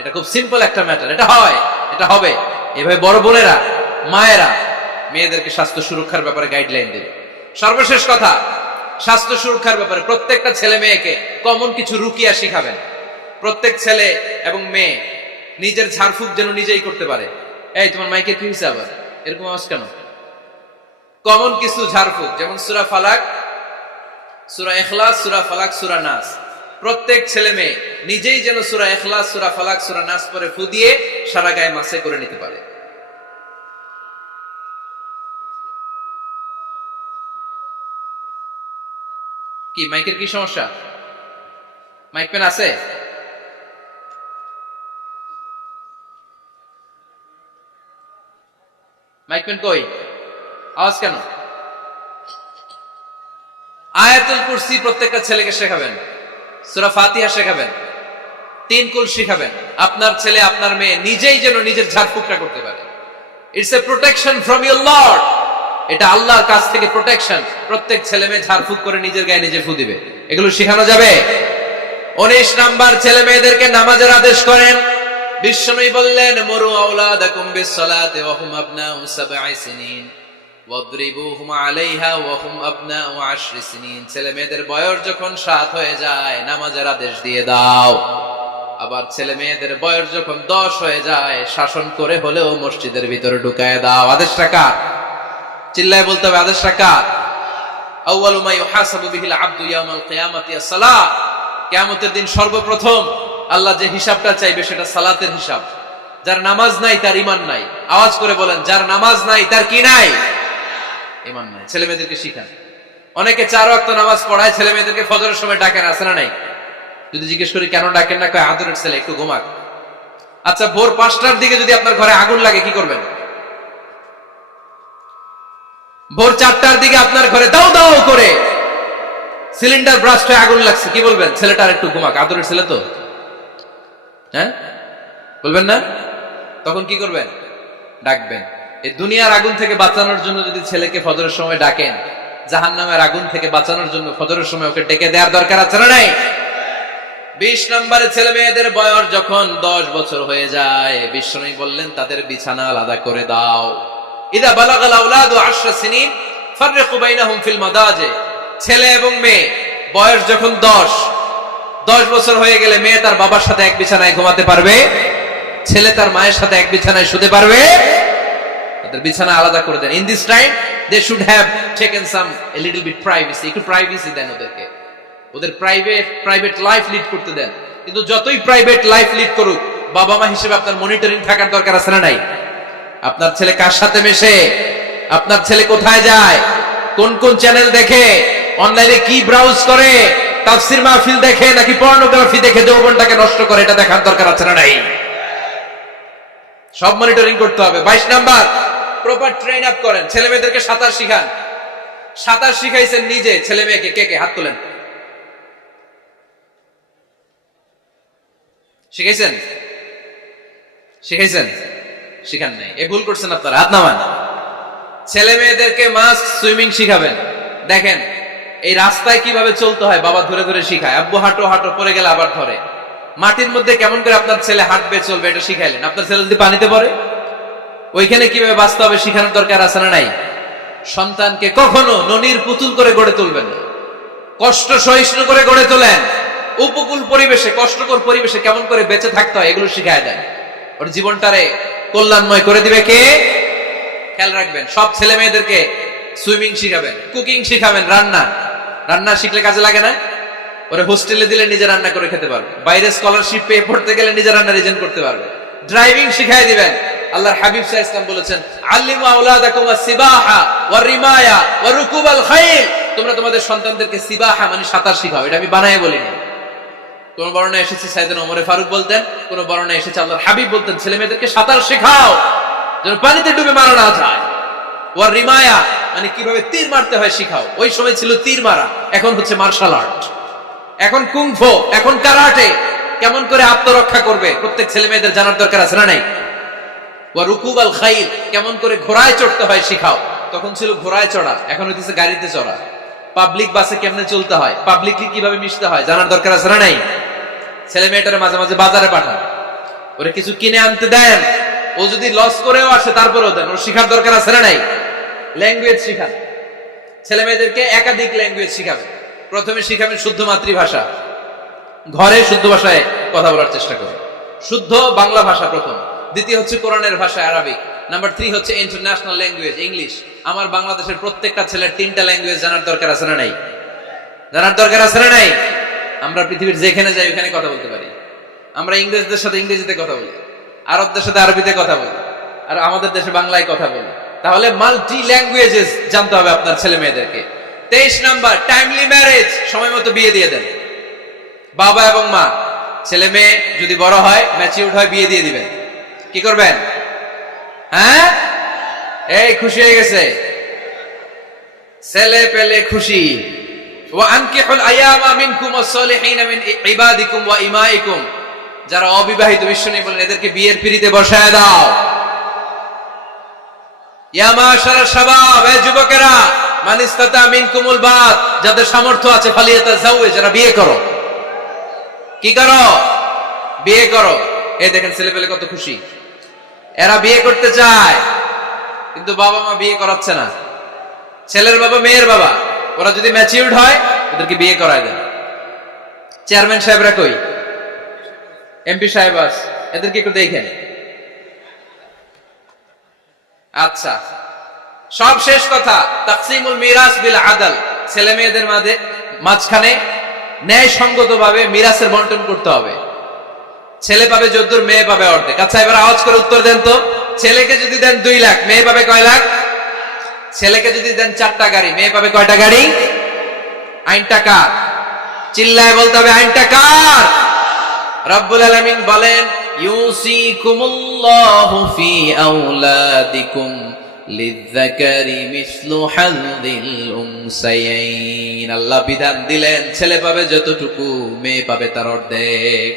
এটা খুব সিম্পল একটা ম্যাটার, এটা হয়, এটা হবে। এভাবে বড় বোনেরা, মায়েরা মেয়েদেরকে স্বাস্থ্য সুরক্ষার ব্যাপারে গাইডলাইন দেবে। সর্বশেষ কথা, স্বাস্থ্য সুরক্ষার ব্যাপারে প্রত্যেকটা ছেলে মেয়েকে কমন কিছু রুকিয়া শিখাবেন। প্রত্যেক ছেলে এবং মেয়ে নিজের ঝাড়ফুঁক যেন নিজেই করতে পারে। এই তোমার মাইকের কি হয়েছে আবার এরকম আওয়াজ কেন? কমন কিছু ঝাড়ফুঁক, যেমন সূরা ফালাক, সূরা ইখলাস, সূরা ফালাক, সূরা নাস। প্রত্যেক ছেলে মেয়ে নিজেই যেন সূরা ইখলাস, সূরা ফালাক, সূরা নাস পরে ফু দিয়ে সারা গায়ে মাসে করে নিতে পারে। কি মাইকের কি সমস্যা? মাইক পেন আছে? মাইক পেন কই? আওয়াজ কেন? আয়াতুল কুরসি প্রত্যেকটা ছেলেকে শেখাবেন, সূরা ফাতিহা শেখাবেন, 3 কুল শেখাবেন। আপনার ছেলে আপনার মেয়ে নিজেই যেন নিজের ঝাড়ফুঁকটা করতে পারে। It's a protection from your Lord, এটা আল্লাহর কাছ থেকে প্রোটেকশন। প্রত্যেক ছেলে মেয়ে ঝাড়ফুঁক করে নিজের গায়ে নিজে ফু দিবে, এগুলো শেখানো যাবে। 19 নাম্বার, ছেলে মেয়েদেরকে নামাজের আদেশ করেন। বিশ্বনবী বললেন মুরু আওলাদাকুম বিসসালাতি ওয়া হুম আবনাউ 7 সিনিন ওয়াদরিবুহুম আলাইহা ওয়া হুম আবনাউ 10 সিনিন। ছেলে মেয়েদের বয়স যখন 7 হয়ে যায় নামাজের আদেশ দিয়ে দাও। আবার ছেলে মেয়েদের বয়স যখন 10 হয়ে যায় শাসন করে হলেও মসজিদের ভিতরে ঢুকায় দাও। আদেশটা কার? চিল্লায় বলতে হবে, আদেশটা কার? আউয়ালু মা ইউহাসাবু বিহিল আবদু ইয়াউমাল কিয়ামাতি আস-সালাহ। কিয়ামতের দিন সর্বপ্রথম আল্লাহ যে হিসাবটা চাইবে সেটা সালাতের হিসাব। যার নামাজ নাই তার ঈমান নাই। আওয়াজ করে বলেন, যার নামাজ নাই তার কি নাই? ঈমান নাই। ছেলে মেয়েদেরকে শিখান। অনেকে 4 ওয়াক্ত নামাজ পড়ায়, ছেলে মেয়েদেরকে ফজরের সময় ডাকেন, আছে না নাই? যদি জিজ্ঞেস করি কেন ডাকেন না, কয় আদরের ছেলে একটু ঘুমাক। আচ্ছা, ভোর 5টার দিকে যদি আপনার ঘরে আগুন লাগে কি করবেন? ভোর 4টার দিকে আপনার ঘরে দাও দাও করে সিলিন্ডার ব্রাস্ট হয়ে আগুন লাগছে, কি বলবেন? ছেলেটার একটু ঘুমাক, আদরের ছেলে তো, হ্যাঁ বলবেন না? তখন কি করবেন? ডাকবেন। এই দুনিয়ার আগুন থেকে বাঁচানোর জন্য যদি ছেলেকে ফজরের সময় ডাকেন, জাহান্নামের আগুন থেকে বাঁচানোর জন্য ফজরের সময় ওকে ডেকে দেওয়ার দরকার আছে না নাই? 20 নম্বরে, ছেলে মেয়েদের বয়স যখন 10 বছর হয়ে যায় বিশ্বনবী বললেন তাদের বিছানা আলাদা করে দাও। ইদা বালাগাল আওলাদু 10 সিনিন ফাররিকু বাইনাহুম ফিল মাদাজি। ছেলে এবং মেয়ে বয়স যখন 10 বছর হয়ে গেলে মেয়ে তার বাবার সাথে এক বিছানায় ঘুমাতে পারবে, ছেলে তার মায়ের সাথে এক বিছানায় শুতে পারবে। তাদের বিছানা আলাদা করে দেন। In this time they should have taken some a little bit privacy. একটু প্রাইভেসি দেন ওদেরকে, ওদের প্রাইভেট লাইফ লিড করতে দেন। কিন্তু যতই প্রাইভেট লাইফ লিড করুক, বাবা মা হিসেবে আপনার মনিটরিং থাকার দরকার আছে না নাই? আপনার ছেলে কার সাথে মেশে, আপনার ছেলে কোথায় যায়, কোন কোন চ্যানেল দেখে, অনলাইনে কি ব্রাউজ করে, তাফসীর মাহফিল দেখে নাকি পর্নোগ্রাফি দেখে যৌবনটাকে নষ্ট করে, এটা দেখার দরকার আছে না নাই? সব মনিটরিং করতে হবে। 22 নাম্বার, প্রপার ট্রেন আপ করেন। ছেলে মেয়েদেরকে সাঁতার শিখান। সাঁতার শিখাইছেন নিজে ছেলে মেয়েকে? কে কে হাত তোলেন? শিখাইছেন? শিখাইছেন? শিখান নাই, এ ভুল করছেন আপনারা, হাত নামান। ছেলে মেয়েদেরকে মাস্ট সুইমিং শিখাবেন। দেখেন এই রাস্তায় কিভাবে চলতে হয় বাবা ধরে ধরে শিখায়। আব্বু হাঁটো হাঁটো, পড়ে গেলে আবার ধরে। মাটির মধ্যে কেমন করে আপনার ছেলে হাঁটবে চলবে এটা শিখাইলেন। আপনার ছেলে যদি পানিতে পড়ে ওইখানে কিভাবে বাঁচতে হবে শিখানোর দরকার আছে না নাই? সন্তানকে কখনো ননির পুতুল করে গড়ে তুলবেন না, কষ্ট সহিষ্ণু করে গড়ে তোলেন। উপকূল পরিবেশে, কষ্টকর পরিবেশে কেমন করে বেঁচে থাকতে হয় এগুলো শিখায় দেন। ওর জীবনটারে কল্যাণময় করে দিবে কে? খেয়াল রাখবেন। সব ছেলে মেয়েদেরকে সুইমিং শিখাবেন, কুকিং শিখাবেন, রান্না শিখলে কাজে লাগে না? ওরে হোস্টেলে দিলে নিজে রান্না করে খেতে পারবে, বাইরে স্কলারশিপ পেয়ে পড়তে গেলে নিজে রান্না রিজেন করতে পারবে, ড্রাইভিং শিখাই দিবেন। আল্লাহর হাবিব সাল্লাল্লাহু আলাইহি ওয়াসাল্লাম বলেছেন, আল্লিমু আওলাদাকুম আস-সিবাহা ওয়া রিমায়া ওয়া রুকুবাল খাইল। তোমরা তোমাদের সন্তানদেরকে সিবাহা মানে সাঁতার শিখাও। এটা আমি বানায়ে বলিনি। কোন বর্ণনায় এসেছে সাইয়েদনা ওমর ফারুক বলতেন, কোন বর্ণনায় এসেছে আল্লাহর হাবিব বলতেন, ছেলে মেয়েদেরকে সাঁতার শেখাও যেন পানিতে ডুবে মারা না যায়। ওয়া রিমায়া মানে কিভাবে তীর মারতে হয় শিখাও। ওই সময় ছিল তীর মারা, এখন হচ্ছে মার্শাল আর্ট, এখন কুংফু, এখন কারাটে। কেমন করে আত্মরক্ষা করবে প্রত্যেক ছেলে মেয়েদের জানার দরকার আছে না নাই? ওয়া রুকুবাল খাইল, কেমন করে ঘোড়ায় চড়তে হয় শিখাও। তখন ছিল ঘোড়ায় চড়া, এখন হইতেছে গাড়িতে চড়া। পাবলিক বাসে কেমনে চলতে হয়, পাবলিকলি কিভাবে মিশতে হয় জানার দরকার আছে না নাই? ছেলে মেয়েটারে মাঝে মাঝে বাজারে পাঠান, ওরে কিছু কিনে আনতে দেন, ও যদি লস করেও আসে তারপরেও দেন, ওর শিখার দরকার আছে না নাই? ল্যাঙ্গুয়েজ শিখান, ছেলে মেয়েদেরকে একাধিক ল্যাঙ্গুয়েজ শিখাবেন। প্রথমে শিখাবেন শুদ্ধ মাতৃভাষা, ঘরে শুদ্ধ ভাষায় কথা বলার চেষ্টা করুন, শুদ্ধ বাংলা ভাষা প্রথম। দ্বিতীয় হচ্ছে কোরআনের ভাষা আরবিক। নাম্বার 3 হচ্ছে ইন্টারন্যাশনাল ল্যাঙ্গুয়েজ ইংলিশ। আমার বাংলাদেশের প্রত্যেকটা ছেলের 3টা ল্যাঙ্গুয়েজ জানার দরকার আছে না নাই? জানার দরকার আছে না নাই? আমরা পৃথিবীর যেখানে যাই ওখানে কথা বলতে পারি। আমরা ইংরেজদের সাথে ইংরেজিতে কথা বলি, আরবদের সাথে আরবিতে কথা বলি, আর আমাদের দেশে বাংলায় কথা বলি। তাহলে মাল্টি ল্যাঙ্গুয়েজেস জানতে হবে আপনার ছেলে মেয়েদেরকে। 23 নাম্বার, টাইমলি ম্যারেজ, সময় মতো বিয়ে দিয়ে দেন। বাবা এবং মা, ছেলে মেয়ে যদি বড় হয়, ম্যাচিউরড হয়, বিয়ে দিয়ে দিবেন। কি করবেন? হ্যাঁ, এই খুশি হয়ে গেছে, ছেলে পেলে খুশি। ওয়া আনকিহুল আয়ামা মিনকুম ওয়াস-সালিহিন মিন ইবাদিকুম ওয়া ইমাইকুম, যারা অবিবাহিত বিশ্বনবী বলেন এদেরকে বিয়ের পিঁড়িতে বসায় দাও। ইয়া মাশারাশ শাবাব, এই যুবকেরা, মান ইসতাতা মিনকুমুল বাত, যাদের সামর্থ্য আছে ফালিয়াতাযাওয়াজ, যারা বিয়ে করো। কি করো? বিয়ে করো। এই দেখেন ছেলে পেলে কত খুশি, এরা বিয়ে করতে চায় কিন্তু বাবা মা বিয়ে করাচ্ছে না। ছেলের বাবা মেয়ের বাবা, ওরা যদি ম্যাচিউরড হয় ওদেরকে বিয়ে করায় দেন। চেয়ারম্যান সাহেবরা কই? এমপি সাহেব আস, এদেরকে একটু দেখেন। আচ্ছা, সব শেষ কথা, তাকসিমুল মিরাস বিল আদল, ছেলে মেয়েদের মাঝখানে ন্যায় সঙ্গতভাবে মিরাসের বন্টন করতে হবে। ছেলে পাবে যদ্দুর, মেয়ে পাবে অর্ধেক। আচ্ছা, এবার আওয়াজ করে উত্তর দেন তো, ছেলেকে যদি দেন 2 লাখ, মেয়ে পাবে কয় লাখ? ছেলেকে যদি দেন 4টা গাড়ি, মেয়ে পাবে কয়টা গাড়ি? আইনটা কার? চিল্লায় বলতে হবে, আইনটা কার? রব্বুল আলামিন বলেন, ইউসিকুমুল্লাহু ফি আওলাদিকুম লিযযাকারি মিসলু হাযযিল উনসায়াইন। আল্লাহ বিধান দিলেন, ছেলে পাবে যতটুকু, মেয়ে পাবে তার অর্ধেক।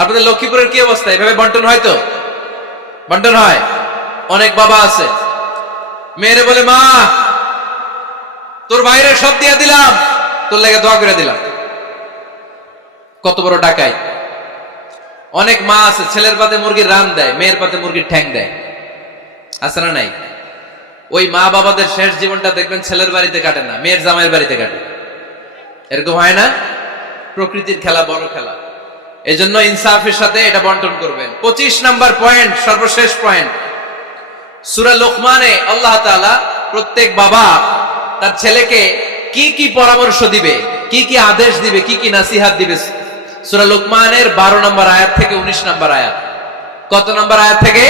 আপনাদের লক্ষ্মীপুরের কি অবস্থা? এভাবে বন্টন হয় তো? বন্টন হয়? অনেক বাবা আছে, মেয়েরে বলে, মা তোর বাইরে সব দিয়ে দিলাম, তোর লেগে দোয়া করে দিলাম। কত বড় ডাকাই! অনেক মা আছে, ছেলের পাতে মুরগির রান দেয়, মেয়ের পাতে মুরগির ঠ্যাং দেয়। আছে না নাই? ওই মা বাবাদের শেষ জীবনটা দেখবেন ছেলের বাড়িতে কাটে না, মেয়ের জামাইয়ের বাড়িতে কাটে। এরকম হয় না? প্রকৃতির খেলা বড় খেলা, এজন্য ইনসাফের সাথে এটা বন্টন করবেন। 25 নাম্বার পয়েন্ট, সর্বশেষ পয়েন্ট, সূরা লোকমানে আল্লাহ তাআলা প্রত্যেক বাবা তার ছেলেকে কি কি পরামর্শ দিবে, কি কি আদেশ দিবে, কি কি নসিহত দিবে, সূরা লোকমানের 12 নম্বর আয়াত থেকে 19 নম্বর আয়াত। কত নম্বর আয়াত থেকে?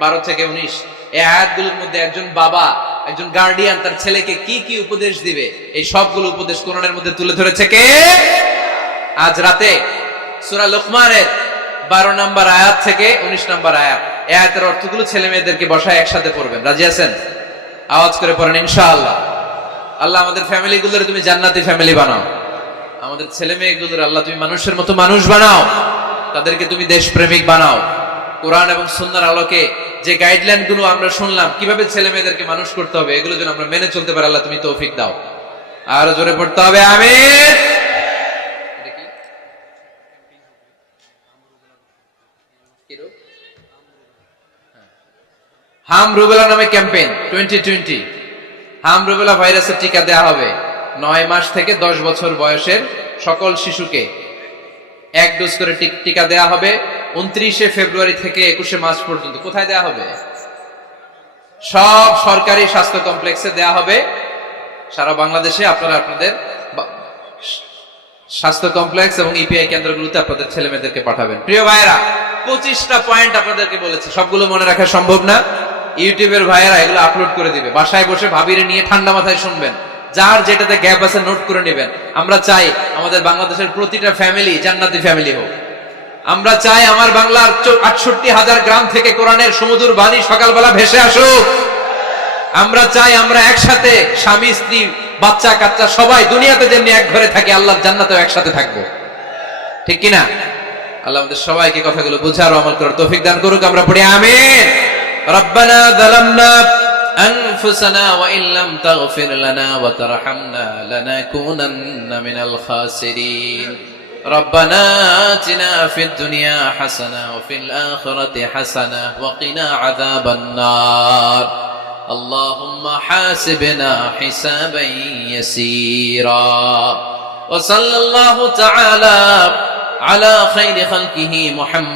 12 থেকে 19। এই আয়াতগুলোর মধ্যে একজন বাবা, একজন গার্ডিয়ান তার ছেলেকে কি কি উপদেশ দিবে, এই সবগুলো উপদেশ কোরআনের মধ্যে তুলে ধরেছে কে? আজ রাতে সূরা লোকমানের 12 নম্বর আয়াত থেকে 19 নম্বর আয়াত, এই আয়াতের অর্থগুলো ছেলে মেয়েদেরকে বসায় একসাথে পড়বেন। রাজি আছেন? আওয়াজ করে পড়েন ইনশাআল্লাহ। আল্লাহ আমাদের ফ্যামিলিগুলোর তুমি জান্নাতি ফ্যামিলি বানাও, আমাদের ছেলে মেয়েগুলোর আল্লাহ তুমি মানুষের মতো মানুষ বানাও, তাদেরকে তুমি দেশপ্রেমিক বানাও। কোরআন এবং সুন্নাহর আলোকে যে গাইডলাইন গুলো আমরা শুনলাম কিভাবে ছেলে মেয়েদেরকে মানুষ করতে হবে, এগুলো যেন আমরা মেনে চলতে পারি, আল্লাহ তুমি তৌফিক দাও। আর জোরে পড়তে হবে আমিন। হাম রুবেলা নামে ক্যাম্পেইন 2020, হাম রুবেলা ভাইরাসের টিকা দেওয়া হবে 9 মাস থেকে 10 বছর বয়সের সকল শিশুকে 1 ডোজ করে টিকা দেওয়া হবে 29 ফেব্রুয়ারি থেকে 21 মার্চ পর্যন্ত। কোথায় দেওয়া হবে? সব সরকারি স্বাস্থ্য কমপ্লেক্সে দেওয়া হবে সারা বাংলাদেশে। আপনারা আপনাদের স্বাস্থ্য কমপ্লেক্স এবং ইপিআই কেন্দ্রগুলোতে আপনাদের ছেলে মেয়েদেরকে পাঠাবেন। প্রিয় ভাইয়েরা, 25টা পয়েন্ট আপনাদেরকে বলেছি, সবগুলো মনে রাখা সম্ভব না। ইউটিউবের ভাইয়েরা এগুলো আপলোড করে দিবে, বাসায় বসে ভাবিরে নিয়ে ঠান্ডা মাথায় শুনবেন, যার যেটাতে গ্যাপ আছে নোট করে নেবেন। আমরা চাই আমাদের বাংলাদেশের প্রতিটা ফ্যামিলি জান্নাতি ফ্যামিলি হোক। আমরা চাই আমার বাংলার 68,000 গ্রাম থেকে কোরআনের সুমধুর বাণী সকালবেলা ভেসে আসুক। আমরা চাই আমরা একসাথে স্বামী স্ত্রী বাচ্চা কাচ্চা সবাই দুনিয়াতে যেমনি এক ঘরে থাকে, আল্লাহর জান্নাতেও একসাথে থাকবো, ঠিক কিনা? আল্লাহ আমাদের সবাইকে কথাগুলো বুঝার ও আমল করার তৌফিক দান করুক। আমরা পড়ি আমিন। রব্বানা যালামনা আনফুসানা ওয়া ইল্লাম তাগফির লানা ওয়া তারহামনা লানাকুনান্না মিনাল খাসিরিন। রব্বানা আতিনা ফিদ দুনিয়া হাসানা ওয়া ফিল আখিরাতি হাসানা ওয়া কিনা আযাবান নার। اللهم حاسبنا حسابا يسيرا وصلى الله تعالى على خير خلقه محمد